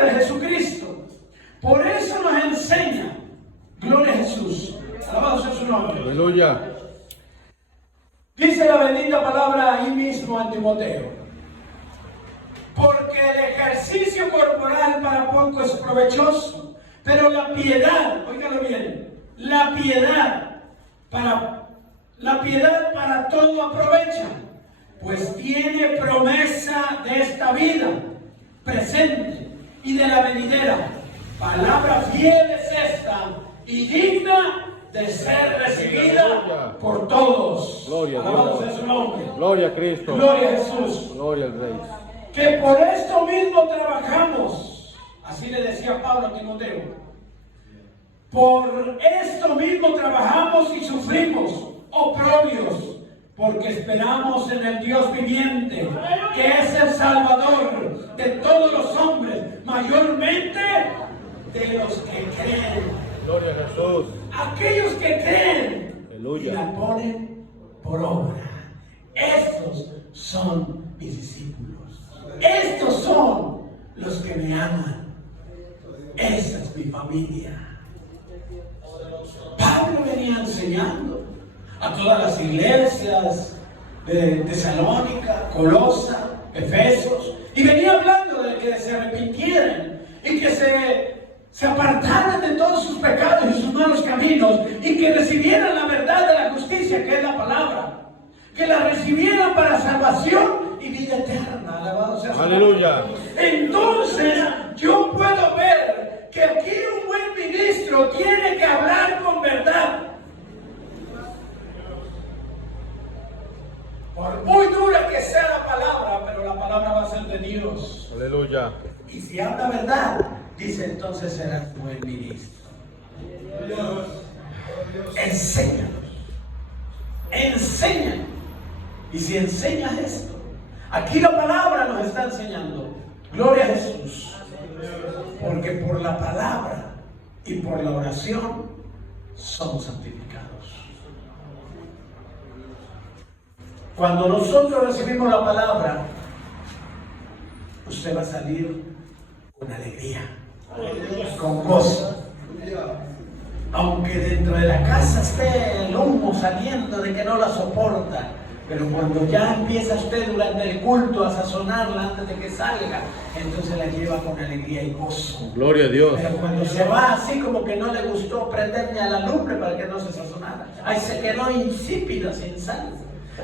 de Jesucristo. Por eso nos enseña, gloria a Jesús, alabado sea su nombre. Aleluya. Dice la bendita palabra ahí mismo a Timoteo. Porque el ejercicio corporal para poco es provechoso, pero la piedad, óigalo bien, la piedad para todo aprovecha, pues tiene promesa de esta vida presente y de la venidera. Palabra fiel es esta y digna de ser recibida por todos. Gloria a Alabado Dios. sea su nombre. Gloria a Cristo. Gloria a Jesús. Gloria al Rey. Que por esto mismo trabajamos. Así le decía Pablo a Timoteo. Por esto mismo trabajamos y sufrimos oprobios, porque esperamos en el Dios viviente, que es el Salvador de todos los hombres, mayormente de los que creen. Gloria a Jesús. Aquellos que creen Aleluya. y la ponen por obra. Estos son mis discípulos. Estos son los que me aman. Esa es mi familia. Pablo venía enseñando a todas las iglesias de Tesalónica, Colosa, Efesos, y venía hablando de que se arrepintieran y que se apartaran de todos sus pecados y sus malos caminos y que recibieran la verdad de la justicia, que es la palabra, que la recibieran para salvación y vida eterna. Alabado sea su nombre. Aleluya. Entonces yo puedo ver que aquí un buen ministro tiene que hablar con verdad. Por muy dura que sea la palabra, pero la palabra va a ser de Dios. Aleluya. Y si habla verdad, dice, entonces serás buen ministro. Enséñanos. Enséñanos. Y si enseñas esto, aquí la palabra nos está enseñando. Gloria a Jesús. Porque por la palabra y por la oración somos santificados. Cuando nosotros recibimos la palabra, usted va a salir con alegría, con gozo. Aunque dentro de la casa esté el humo saliendo de que no la soporta, pero cuando ya empieza usted durante el culto a sazonarla antes de que salga, entonces la lleva con alegría y gozo. Gloria a Dios. Pero cuando se va así como que no le gustó prenderme a la lumbre para que no se sazonara, ahí se quedó insípida, sin sal.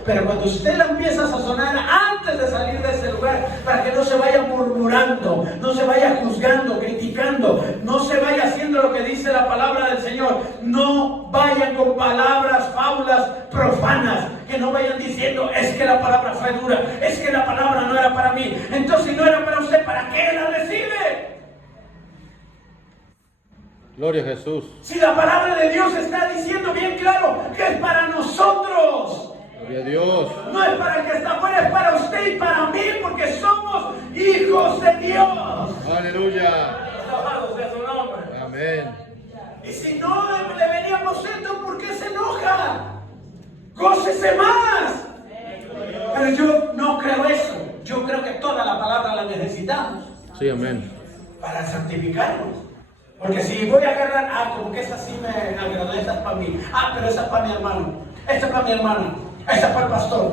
Pero cuando usted la empieza a sazonar antes de salir de ese lugar, para que no se vaya murmurando, no se vaya juzgando, criticando, no se vaya haciendo lo que dice la palabra del Señor, no vayan con palabras, fábulas profanas, que no vayan diciendo, es que la palabra fue dura, es que la palabra no era para mí. Entonces, si no era para usted, ¿para qué la recibe? Gloria a Jesús. Si la palabra de Dios está diciendo bien claro que es para nosotros. Gloria a Dios. No es para el que está afuera, es para usted y para mí, porque somos hijos de Dios. Aleluya. Alabado sea su nombre. Amén. Y si no le veníamos esto, ¿por qué se enoja? Gócese más. Pero yo no creo eso. Yo creo que toda la palabra la necesitamos Sí, amén. para santificarnos. Porque si voy a agarrar, como que esa sí me agradó, esa es para mí. Pero esa es para mi hermano. Esta es para mi hermana. Esa es para el pastor.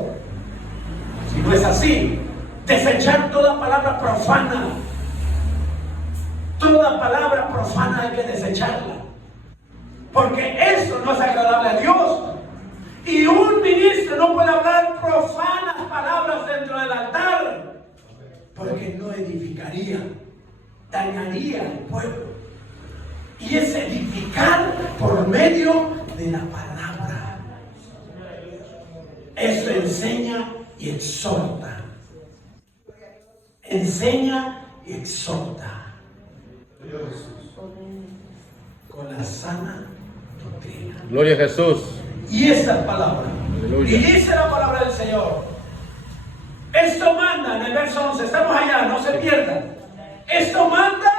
Si no es así, desechar toda palabra profana. Toda palabra profana hay que desecharla. Porque eso no es agradable a Dios. Y un ministro no puede hablar profanas palabras dentro del altar. Porque no edificaría, dañaría al pueblo. Y es edificar por medio de la palabra. Eso enseña y exhorta. Enseña y exhorta. Con la sana doctrina. Gloria a Jesús. Y esta palabra. Aleluya. Y dice la palabra del Señor. Esto manda en el verso 11. Estamos allá, no se pierdan. Esto manda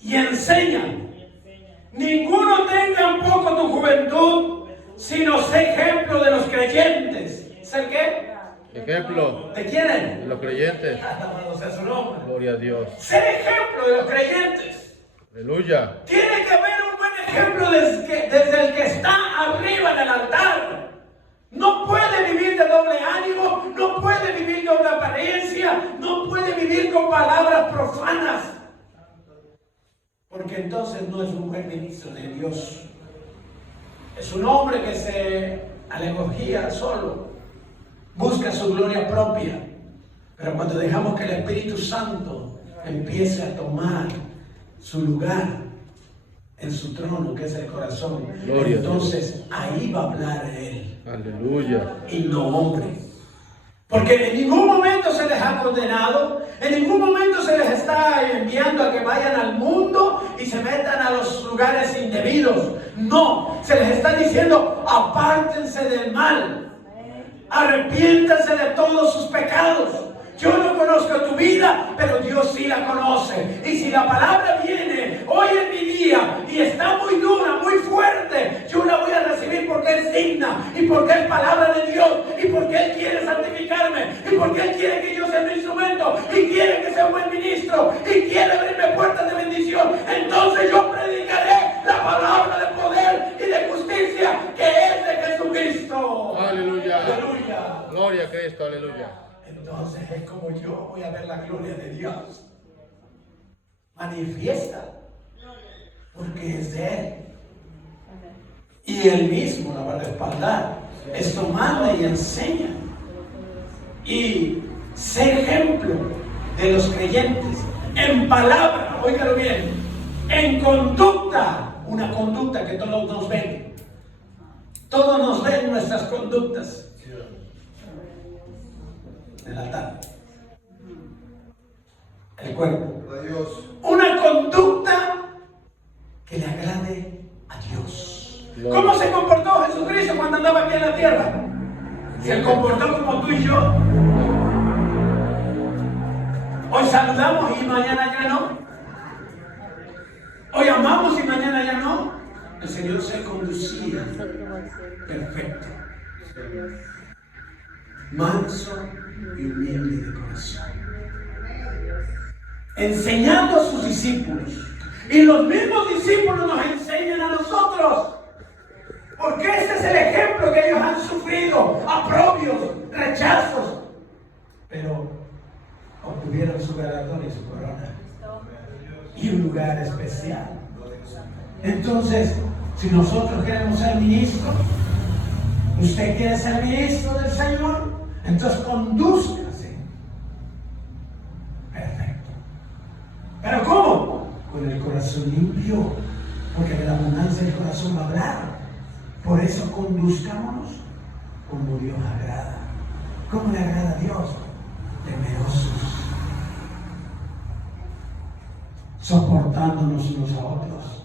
y enseña. Ninguno tenga en poco tu juventud, sino sé ejemplo de los creyentes. ¿Sé qué? Ejemplo ¿De quiénes? de los creyentes. Alabado sea su nombre. Gloria a Dios. Ser ejemplo de los creyentes. Aleluya. Tiene que haber un buen ejemplo desde el que está arriba en el altar. No puede vivir de doble ánimo, no puede vivir con una apariencia, no puede vivir con palabras profanas. Porque entonces no es un buen ministro de Dios. Es un hombre que se alegogía solo, busca su gloria propia. Pero cuando dejamos que el Espíritu Santo empiece a tomar su lugar en su trono, que es el corazón, Gloria entonces ahí va a hablar Él. Aleluya. Y no hombre. Porque en ningún momento se les ha condenado, en ningún momento se les está enviando a que vayan al mundo y se metan a los lugares indebidos. No, se les está diciendo, apártense del mal, arrepiéntanse de todos sus pecados. Yo no conozco tu vida, pero Dios sí la conoce. Y si la palabra viene hoy en mi día y está muy dura, muy fuerte, yo la voy a recibir porque es digna y porque es palabra de Dios y porque Él quiere santificarme y porque Él quiere que yo sea un instrumento y quiere que sea un buen ministro y quiere abrirme puertas de bendición. Entonces yo predicaré la palabra de poder y de justicia que es de Jesucristo. Aleluya. Aleluya. Gloria a Cristo. Aleluya. Entonces es como yo voy a ver la gloria de Dios manifiesta, porque es de Él y Él mismo la va a respaldar. Esto manda y enseña y sé ejemplo de los creyentes en palabra, óigalo bien, en conducta, una conducta que todos nos ven, todos nos ven nuestras conductas. El altar, el cuerpo, una conducta que le agrade a Dios. ¿Cómo se comportó Jesucristo cuando andaba aquí en la tierra? Se comportó como tú y yo. Hoy saludamos y mañana ya no. Hoy amamos y mañana ya no. el Señor se conducía perfecto, manso y humilde de corazón, enseñando a sus discípulos. Y los mismos discípulos nos enseñan a nosotros, porque este es el ejemplo que ellos han sufrido: aprobios, rechazos, pero obtuvieron su galardón y su corona y un lugar especial. Entonces, si nosotros queremos ser ministros, usted quiere ser ministro del Señor, entonces condúzcase perfecto. ¿Pero cómo? Con el corazón limpio, porque de la abundancia del corazón va a hablar. Por eso conduzcámonos como Dios agrada. ¿Cómo le agrada a Dios? Temerosos, soportándonos unos a otros,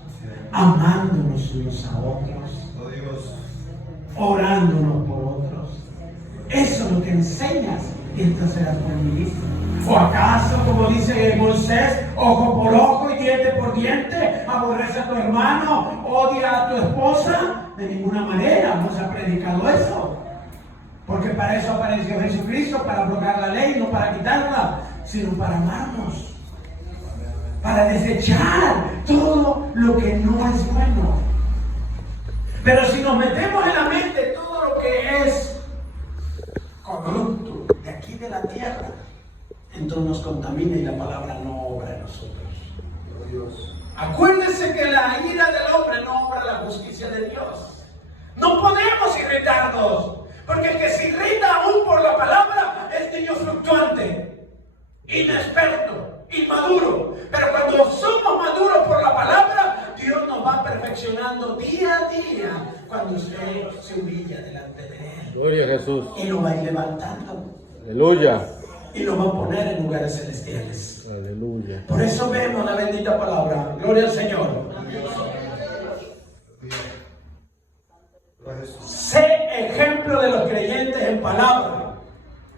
amándonos unos a otros, orándonos por otros. Eso es lo que enseñas, y entonces serás buen ministro. ¿O acaso, como dice Moisés, ojo por ojo y diente por diente, aborrece a tu hermano, odia a tu esposa? De ninguna manera no se ha predicado eso. Porque para eso apareció Jesucristo, para abrogar la ley, no para quitarla, sino para amarnos, para desechar todo lo que no es bueno. Pero si nos metemos en la mente todo lo que es corrupto de aquí de la tierra, entonces nos contamina y la palabra no obra en nosotros. Acuérdense que la ira del hombre no obra la justicia de Dios. No podemos irritarnos, porque el que se irrita aún por la palabra es niño fluctuante, inexperto, inmaduro. Pero cuando somos maduros por la palabra, Dios nos va perfeccionando día a día cuando usted se humilla delante de Él. Gloria a Jesús. Y lo va a ir levantando. Aleluya. Y lo va a poner en lugares celestiales. Aleluya. Por eso vemos la bendita palabra. Gloria al Señor. Sé ejemplo de los creyentes en palabra.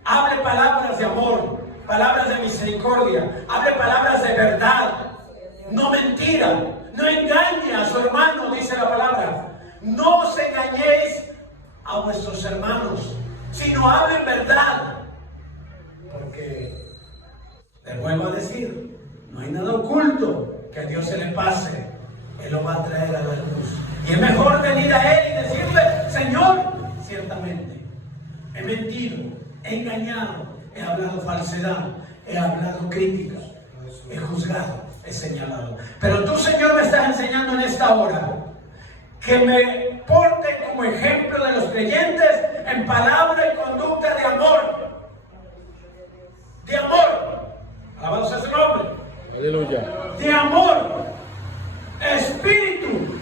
Hable palabras de amor, palabras de misericordia, hable palabras de verdad, no mentira, no engañe a su hermano, dice la palabra. No os engañéis a vuestros hermanos, sino hablen verdad. Porque, les vuelvo a decir, no hay nada oculto que a Dios se le pase. Él lo va a traer a la luz. Y es mejor venir a Él y decirle: Señor, ciertamente he mentido, he engañado, he hablado falsedad, he hablado críticas, he juzgado, he señalado. Pero tú, Señor, me estás enseñando en esta hora que me porte como ejemplo de los creyentes en palabra y conducta de amor. De amor. Alabado sea su nombre. Aleluya. De amor, espíritu,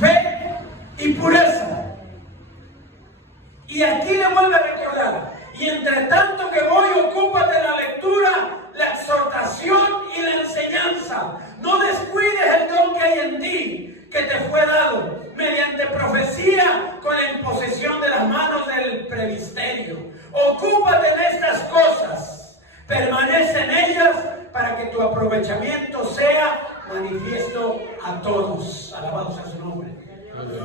fe y pureza. Y aquí le vuelve a recordar: y entre tanto que voy, ocúpate de la lectura, la exhortación y la enseñanza. No descuides el don que hay en ti, que te fue dado mediante profecía con la imposición de las manos del presbiterio. Ocúpate en estas cosas, permanece en ellas, para que tu aprovechamiento sea manifiesto a todos. Alabado sea su nombre.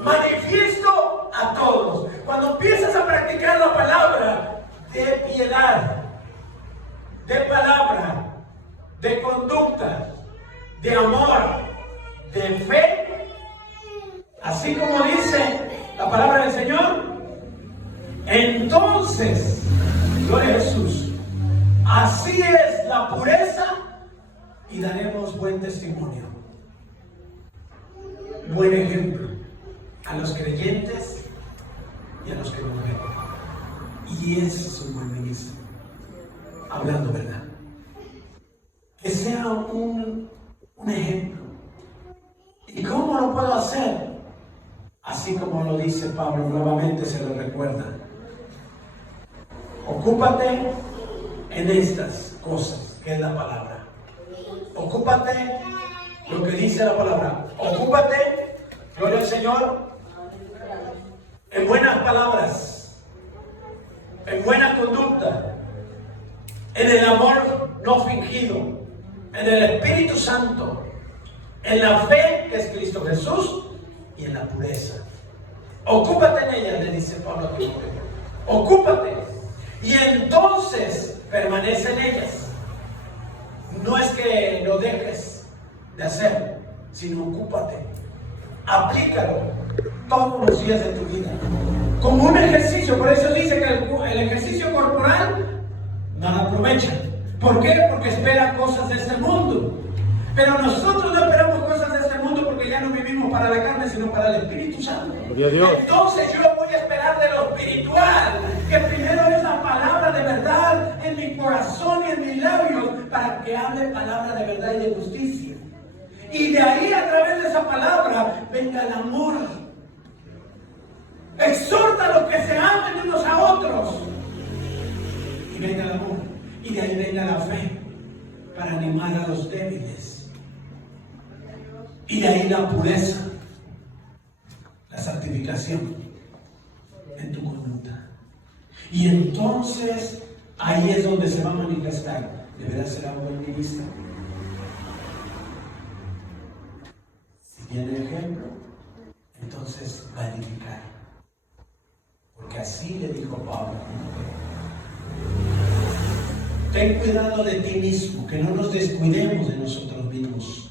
Manifiesto a todos. Cuando empiezas a practicar la palabra de piedad, de palabra, de conducta, de amor, de fe, así como dice la palabra del Señor, entonces, gloria a Jesús, así es la pureza y daremos buen testimonio, buen ejemplo a los creyentes y a los que no ven. Y ese es un buen ministro, hablando verdad. Que sea un ejemplo. ¿Y cómo lo puedo hacer? Así como lo dice Pablo, nuevamente se lo recuerda. Ocúpate en estas cosas, que es la palabra. Ocúpate lo que dice la palabra. Ocúpate, gloria al Señor, en buenas palabras, en buena conducta, en el amor no fingido, en el Espíritu Santo, en la fe que es Cristo Jesús y en la pureza. Ocúpate en ella, le dice Pablo a Timoteo. Ocúpate. Y entonces permanece en ellas. No es que lo dejes de hacer, sino ocúpate. Aplícalo todos los días de tu vida. Como un ejercicio. Por eso dice que el ejercicio corporal nada aprovecha. ¿Por qué? Porque espera cosas de este mundo. Pero nosotros no esperamos cosas de este mundo porque ya no vivimos para la carne, sino para el Espíritu Santo. Gloria a Dios. Entonces yo voy a esperar de lo espiritual, que primero es la palabra de verdad en mi corazón y en mis labios, para que hable palabra de verdad y de justicia. Y de ahí, a través de esa palabra, venga el amor. Exhorta a los que se amen unos a otros. Y venga el amor. Y de ahí venga la fe, para animar a los débiles. Y de ahí la pureza, la santificación en tu conducta. Y entonces ahí es donde se va a manifestar. Deberás ser un buen ministro. Si tiene ejemplo, entonces va a edificar. Porque así le dijo Pablo a Timoteo. Ten cuidado de ti mismo, que no nos descuidemos de nosotros mismos.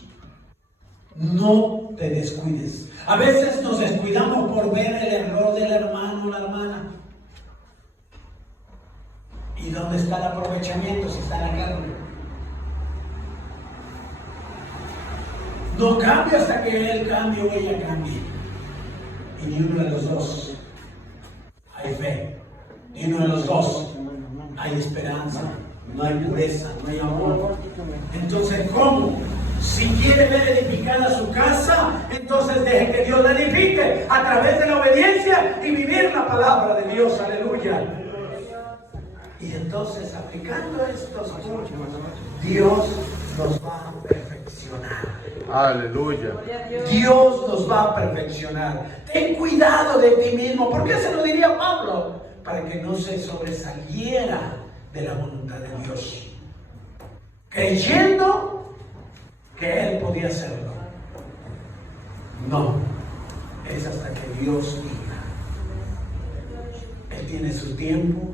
No te descuides. A veces nos descuidamos por ver el error del hermano o la hermana. ¿Y dónde está el aprovechamiento si está en la carne? No cambia hasta que él cambie o ella cambie. Y ni uno de los dos hay fe. Ni uno de los dos hay esperanza. No hay pureza, no hay amor. Entonces, ¿cómo? Si quiere ver edificada su casa, entonces deje que Dios la edifique a través de la obediencia y vivir la palabra de Dios. Aleluya. Y entonces, aplicando estos puntos, Dios nos va a perfeccionar. Aleluya. Dios nos va a perfeccionar. Ten cuidado de ti mismo. ¿Por qué se lo diría Pablo? Para que no se sobresaliera de la voluntad de Dios, creyendo que él podía hacerlo. No, es hasta que Dios diga. Él tiene su tiempo,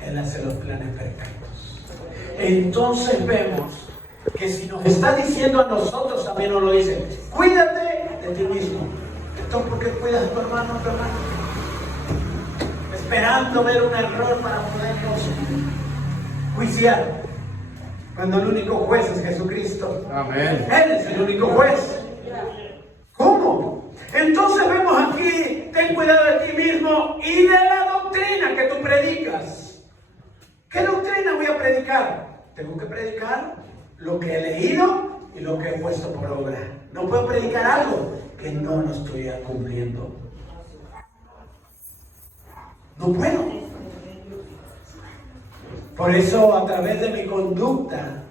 Él hace los planes perfectos. Entonces vemos que si nos está diciendo a nosotros, también nos lo dice: cuídate de ti mismo. Entonces, ¿por qué cuidas a tu hermano o tu hermana? Esperando ver un error para podernos juiciar, cuando el único juez es Jesucristo. Amén. Él es el único juez. ¿Cómo? Entonces vemos aquí: ten cuidado de ti mismo y de la doctrina que tú predicas. ¿Qué doctrina voy a predicar? Tengo que predicar lo que he leído y lo que he puesto por obra. No puedo predicar algo que no lo estoy cumpliendo. No puedo. Por eso, a través de mi conducta,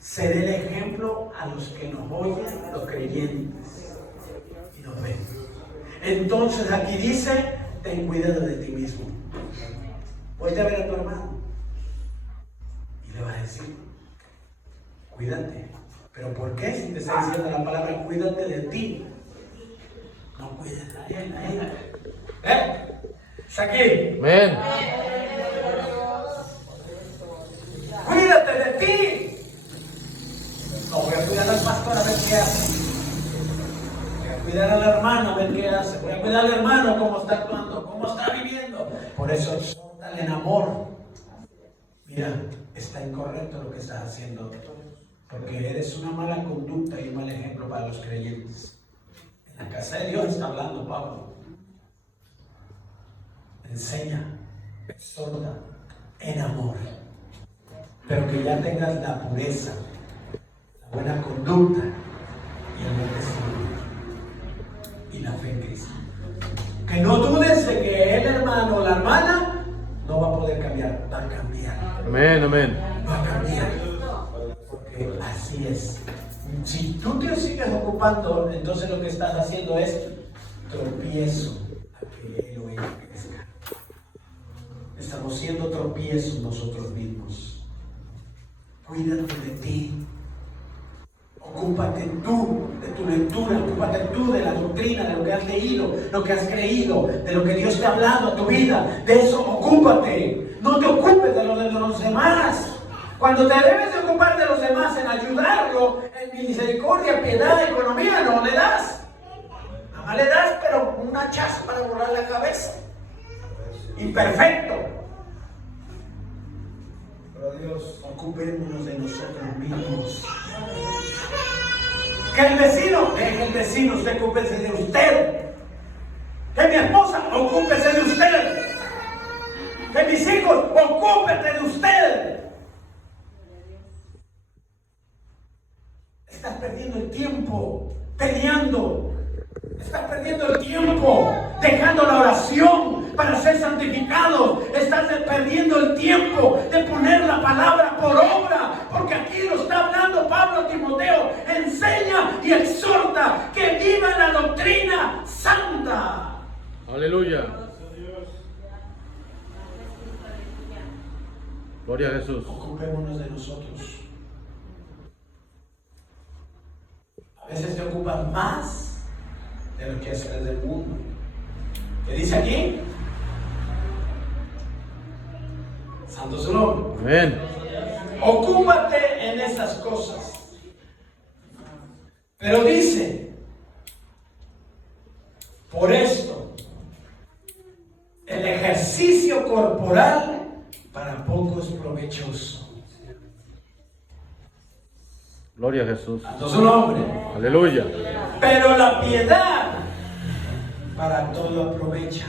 seré el ejemplo a los que nos oyen, los creyentes, y nos ven. Entonces aquí dice: ten cuidado de ti mismo. Vuelve a ver a tu hermano y le vas a decir: cuídate. ¿Pero por qué? Si te está diciendo la palabra cuídate de ti, no cuides a él, a ella. ¿Está aquí? Amén. Cuídate de ti. No voy a cuidar al pastor a ver qué hace. Voy a cuidar al hermano a ver qué hace. Voy a cuidar al hermano cómo está actuando, cómo está viviendo. Por eso exhórtale en amor. Mira, está incorrecto lo que estás haciendo, porque eres una mala conducta y un mal ejemplo para los creyentes. En la casa de Dios está hablando Pablo. Enseña, exhorta en amor, pero que ya tengas la pureza, la buena conducta y el buen testimonio y la fe en Cristo. Que no dudes de que el hermano o la hermana no va a poder cambiar, va a cambiar. Amén, amén. Va a cambiar, porque así es. Si tú te sigues ocupando, entonces lo que estás haciendo es tropiezo a que él o ella crezca. Estamos siendo tropiezos nosotros mismos. Cuídate de ti. Ocúpate tú de tu lectura, ocúpate tú de la doctrina. leído, lo que has creído, de lo que Dios te ha hablado a tu vida. De eso ocúpate. No te ocupes de los demás. Cuando te debes de ocupar de los demás en ayudarlo, en misericordia, piedad, economía, no le das. Nada más le das, pero un hachazo para borrar la cabeza. Imperfecto. Pero Dios, ocupémonos de nosotros mismos. Que el vecino, deje el vecino, usted ocúpese de usted. Que mi esposa, ocúpese de usted. Que mis hijos, ocúpete de usted. Estás perdiendo el tiempo peleando. Estás perdiendo el tiempo dejando la oración para ser santificados. Estás perdiendo el tiempo de poner la palabra por obra. Porque aquí lo está hablando Pablo a Timoteo. Enseña y exhorta que viva la doctrina santa. Aleluya. Gloria a Jesús. Ocupémonos de nosotros. A veces te ocupas más de lo que haces del mundo. ¿Qué dice aquí? Santo su nombre. Amén. Ocúpate en esas cosas. Pero dice, por esto, el ejercicio corporal para poco es provechoso. Gloria a Jesús. Santo su nombre. Aleluya. Pero la piedad para todo aprovecha.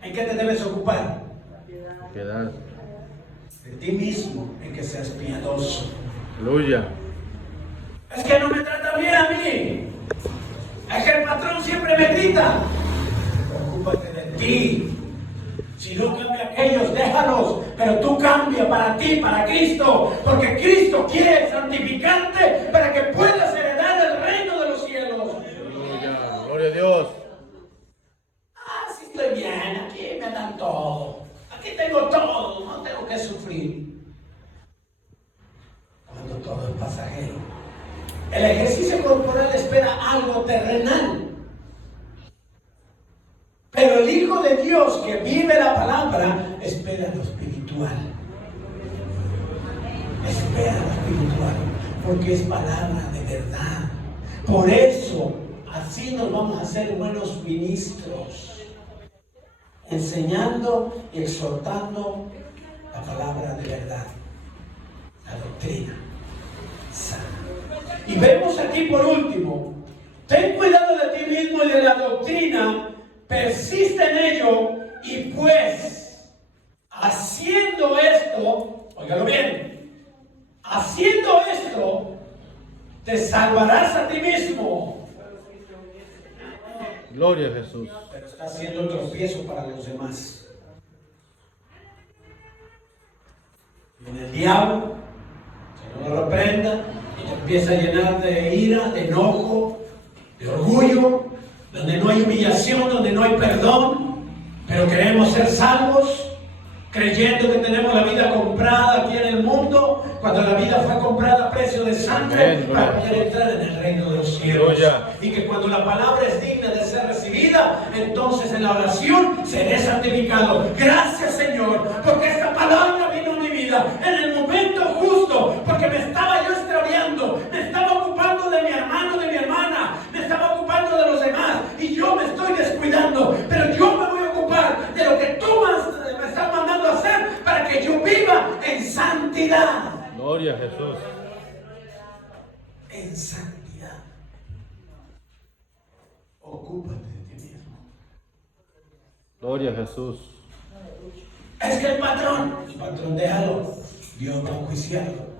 ¿En qué te debes ocupar? Piedad. De ti mismo, en que seas piadoso. Aleluya. Es que no me trata bien a mí. Es que el patrón siempre me grita. Ocúpate de ti. Si no cambia aquellos, déjalos. Pero tú cambia para ti, para Cristo. Porque Cristo quiere santificarte para que puedas heredar el reino de los cielos. Aleluya. Gloria a Dios. Ah, sí estoy bien. Aquí me dan todo. Aquí tengo todo. No tengo que sufrir. Cuando todo es pasajero. El ejercicio corporal espera algo terrenal. Pero el Hijo de Dios que vive la palabra espera lo espiritual. Espera lo espiritual. Porque es palabra de verdad. Por eso, así nos vamos a hacer buenos ministros. Enseñando y exhortando la palabra de verdad. La doctrina sana. Y vemos aquí por último, ten cuidado de ti mismo y de la doctrina, persiste en ello y pues, haciendo esto, óigalo bien, haciendo esto, te salvarás a ti mismo. Gloria a Jesús. Pero está haciendo tropiezo para los demás. Viene el diablo, que no lo reprenda, y te empieza a llenar de ira, de enojo, de orgullo, donde no hay humillación, donde no hay perdón, pero queremos ser salvos, creyendo que tenemos la vida comprada aquí en el mundo, cuando la vida fue comprada a precio de sangre. Amén, para poder entrar en el reino de los cielos. Aleluya. Y que cuando la palabra es digna de ser recibida, entonces en la oración seré santificado. Gracias, Señor, porque esta palabra vino a mi vida en el momento justo, porque me estaba yo extraviando, me estaba ocupando de mi hermano, de mi hermana, me estaba ocupando de los demás, y yo me estoy descuidando, pero yo me voy a ocupar de lo que tú me estás mandando a hacer para que yo viva en santidad. Gloria a Jesús. En santidad. Ocúpate de ti mismo. Gloria a Jesús. Es que el patrón déjalo, Dios va a enjuiciarlo.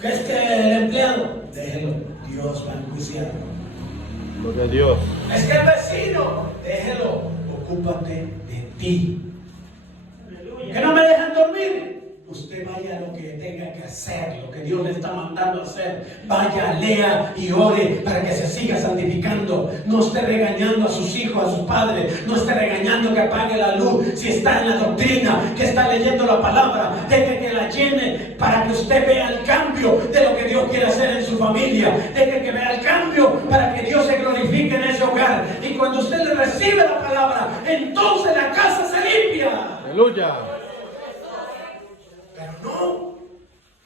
¿Qué es que el empleado? Déjelo, Dios va a enjuiciarlo. Gloria a Dios. Es que el vecino, déjelo, ocúpate de ti. Que no me dejan dormir. Usted vaya a lo que tenga que hacer, lo que Dios le está mandando a hacer. Vaya, lea y ore para que se siga santificando. No esté regañando a sus hijos, a sus padres. No esté regañando que apague la luz. Si está en la doctrina, que está leyendo la palabra, deje que la llene para que usted vea el cambio de lo que Dios quiere hacer en su familia. Deje que vea el cambio para que Dios se glorifique en recibe la palabra, entonces la casa se limpia. Aleluya. Pero no,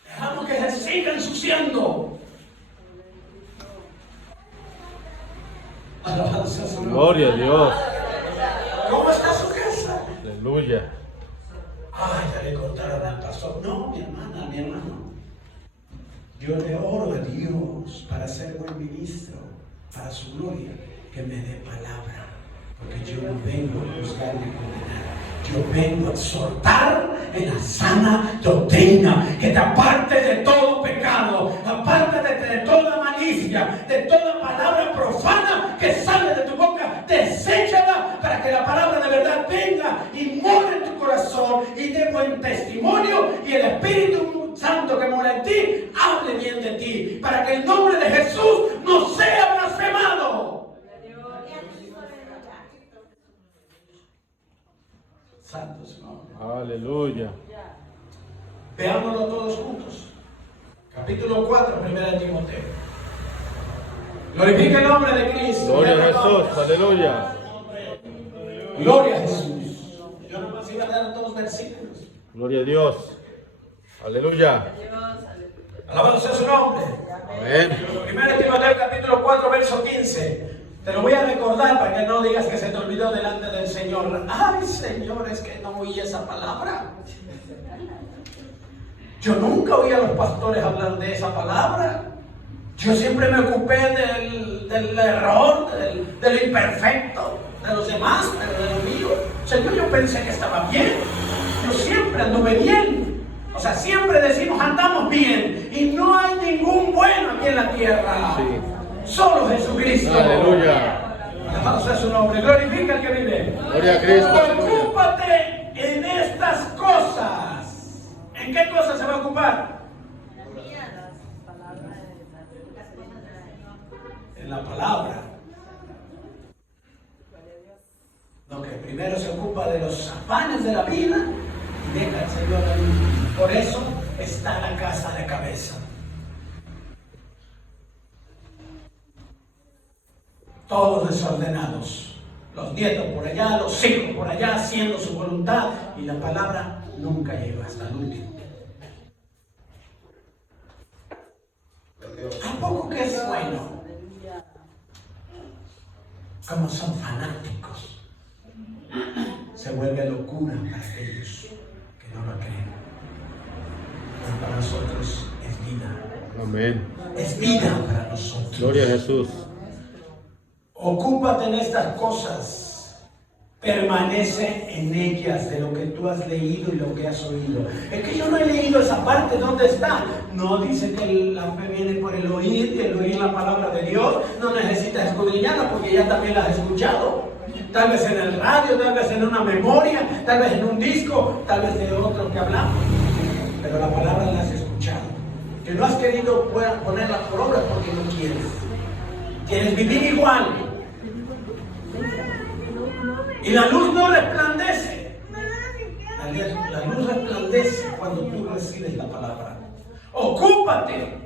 dejamos que se siga ensuciando. Alabanza a su nombre. Gloria a Dios. ¿Cómo está su casa? Aleluya. Ay, ya le cortaron al pastor. No, mi hermana, mi hermano. Yo le oro a Dios para ser buen ministro, para su gloria, que me dé palabra. Porque yo no vengo a juzgar ni condenar. Yo vengo a exhortar en la sana doctrina, que te apartes de todo pecado, apártate de toda malicia, de toda palabra profana que sale de tu boca, deséchala para que la palabra de verdad venga y more en tu corazón y dé buen testimonio, y el Espíritu Santo que mora en ti hable bien de ti, para que el nombre de Jesús no sea blasfemado. Santo su nombre. Aleluya. Veámoslo todos juntos. Capítulo 4, 1 de Timoteo. Glorifica el nombre de Cristo. Gloria a Jesús. Aleluya. Gloria a Jesús. Yo no me iba a dar 2 versículos. Gloria a Dios. Aleluya. Alabado sea su nombre. Amén. 1 de Timoteo capítulo 4, verso 15. Te lo voy a recordar para que no digas que se te olvidó delante del Señor. Ay, Señor, es que no oí esa palabra. Yo nunca oí a los pastores hablar de esa palabra. Yo siempre me ocupé del error, de lo imperfecto, de los demás, pero de lo mío. Señor, yo pensé que estaba bien. Yo siempre anduve bien. O sea, siempre decimos andamos bien. Y no hay ningún bueno aquí en la tierra. Sí. Solo Jesucristo. Aleluya. Alabado sea su nombre. Glorifica al que vive. Gloria a Cristo. Ocúpate en estas cosas. ¿En qué cosas se va a ocupar? En la palabra. No, que primero se ocupa de los afanes de la vida y deja al Señor ahí. Por eso está la casa de cabeza. Todos desordenados, los nietos por allá, los hijos por allá, haciendo su voluntad, y la palabra nunca llega hasta el último. ¿A poco que es bueno? Como son fanáticos, se vuelve locura para aquellos que no lo creen. Pero para nosotros es vida. Amén. Es vida para nosotros. Gloria a Jesús. Ocúpate en estas cosas. Permanece en ellas, de lo que tú has leído y lo que has oído. Es que yo no he leído esa parte, ¿dónde está? No, dice que la fe viene por el oír, y el oír la palabra de Dios. No necesitas escudriñarla porque ya también la has escuchado. Tal vez en el radio, tal vez en una memoria, tal vez en un disco, tal vez de otro que hablamos. Pero la palabra la has escuchado. Que no has querido ponerla por obra porque no quieres. Quieres vivir igual. Y la luz no resplandece. La luz resplandece cuando tú recibes la palabra. Ocúpate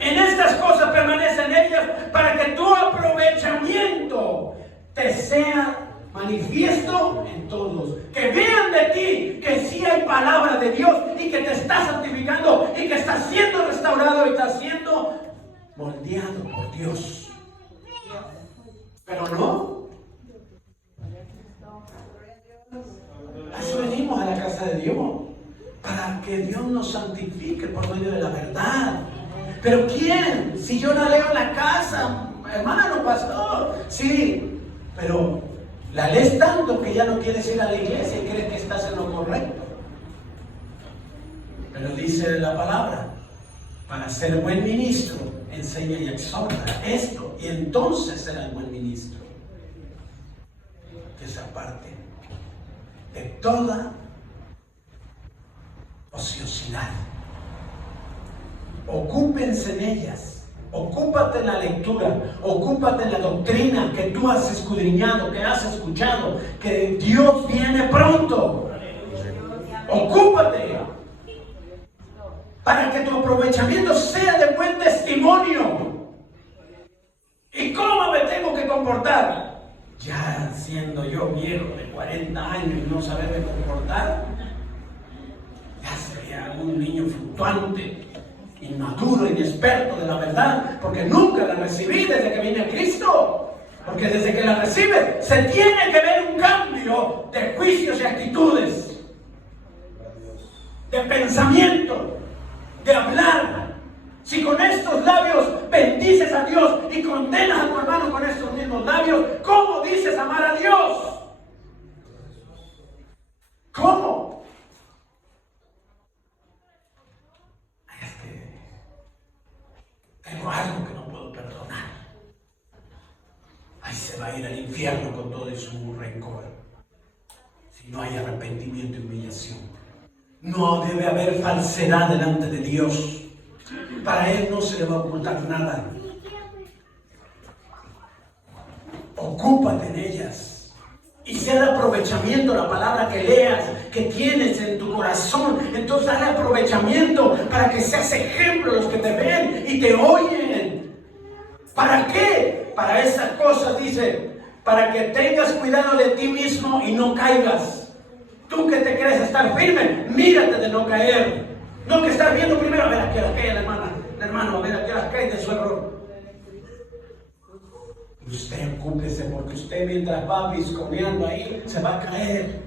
en estas cosas, permanece en ellas, para que tu aprovechamiento te sea manifiesto en todos. Que vean de ti que sí hay palabra de Dios y que te estás santificando y que estás siendo restaurado y estás siendo moldeado por Dios. Pero no. Así venimos a la casa de Dios, para que Dios nos santifique por medio de la verdad. Pero ¿quién? Si yo la leo en la casa, hermano, pastor, sí, pero la lees tanto que ya no quieres ir a la iglesia y crees que estás en lo correcto. Pero dice la palabra, para ser buen ministro, enseña y exhorta esto, y entonces será el buen ministro. Que se aparte de toda ociosidad. Ocúpense en ellas. Ocúpate en la lectura, ocúpate en la doctrina que tú has escudriñado, que has escuchado, que Dios viene pronto. Ocúpate para que tu aprovechamiento sea de buen testimonio. ¿Y cómo me tengo que comportar? ya siendo yo viejo de 40 años y no saberme comportar, ya sería un niño fluctuante, inmaduro, inexperto de la verdad, porque nunca la recibí desde que vine a Cristo. Porque desde que la recibe, se tiene que ver un cambio de juicios y actitudes, de pensamiento, de hablar. Si con estos labios bendices a Dios y condenas a tu hermano con estos mismos labios, ¿cómo dices amar a Dios? ¿Cómo? Es que tengo algo que no puedo perdonar. Ahí se va a ir al infierno con todo su rencor. Si no hay arrepentimiento y humillación. No debe haber falsedad delante de Dios. Para Él no se le va a ocultar nada. Ocúpate en ellas. Y sea de aprovechamiento la palabra que leas, que tienes en tu corazón. Entonces dale aprovechamiento para que seas ejemplo a los que te ven y te oyen. ¿Para qué? Para esas cosas, dice, para que tengas cuidado de ti mismo y no caigas. Tú que te crees estar firme, mírate de no caer. No que estar viendo primero, a ver a qué hora cae la hermano, a ver a qué hora cae de su error. Usted ocúpese, porque usted mientras va visconeando ahí, se va a caer.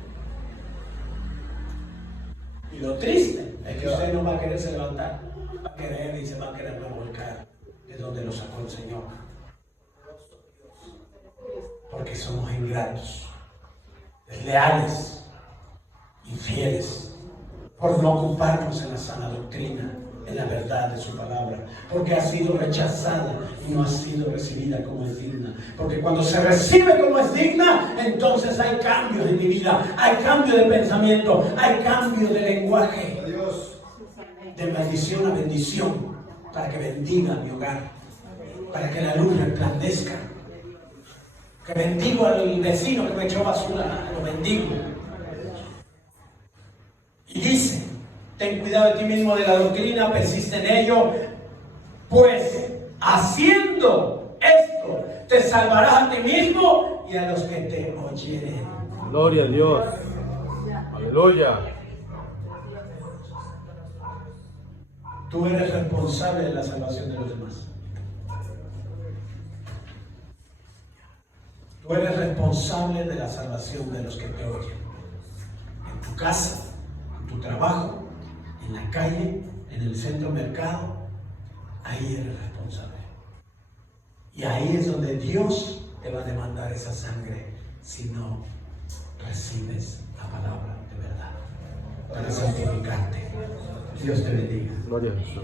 Y lo triste es que usted no va a quererse levantar, va a querer y se va a querer revolcar de donde lo sacó el Señor. Porque somos ingratos, desleales, infieles, por no ocuparnos en la sana doctrina, en la verdad de su palabra, porque ha sido rechazada y no ha sido recibida como es digna. Porque cuando se recibe como es digna, entonces hay cambios en mi vida, hay cambio de pensamiento, hay cambio de lenguaje, de maldición a bendición, para que bendiga mi hogar, para que la luz resplandezca. Que bendigo al vecino que me echó basura, lo bendigo. Y dice, ten cuidado de ti mismo, de la doctrina, persiste en ello, pues haciendo esto te salvarás a ti mismo y a los que te oyeren. Gloria a Dios. Aleluya. Tú eres responsable de la salvación de los demás. Tú eres responsable de la salvación de los que te oyen. En tu casa, en tu trabajo, en la calle, en el centro mercado, ahí eres responsable. Y ahí es donde Dios te va a demandar esa sangre si no recibes la palabra de verdad, para santificarte. Dios te bendiga. Gloria a Jesús.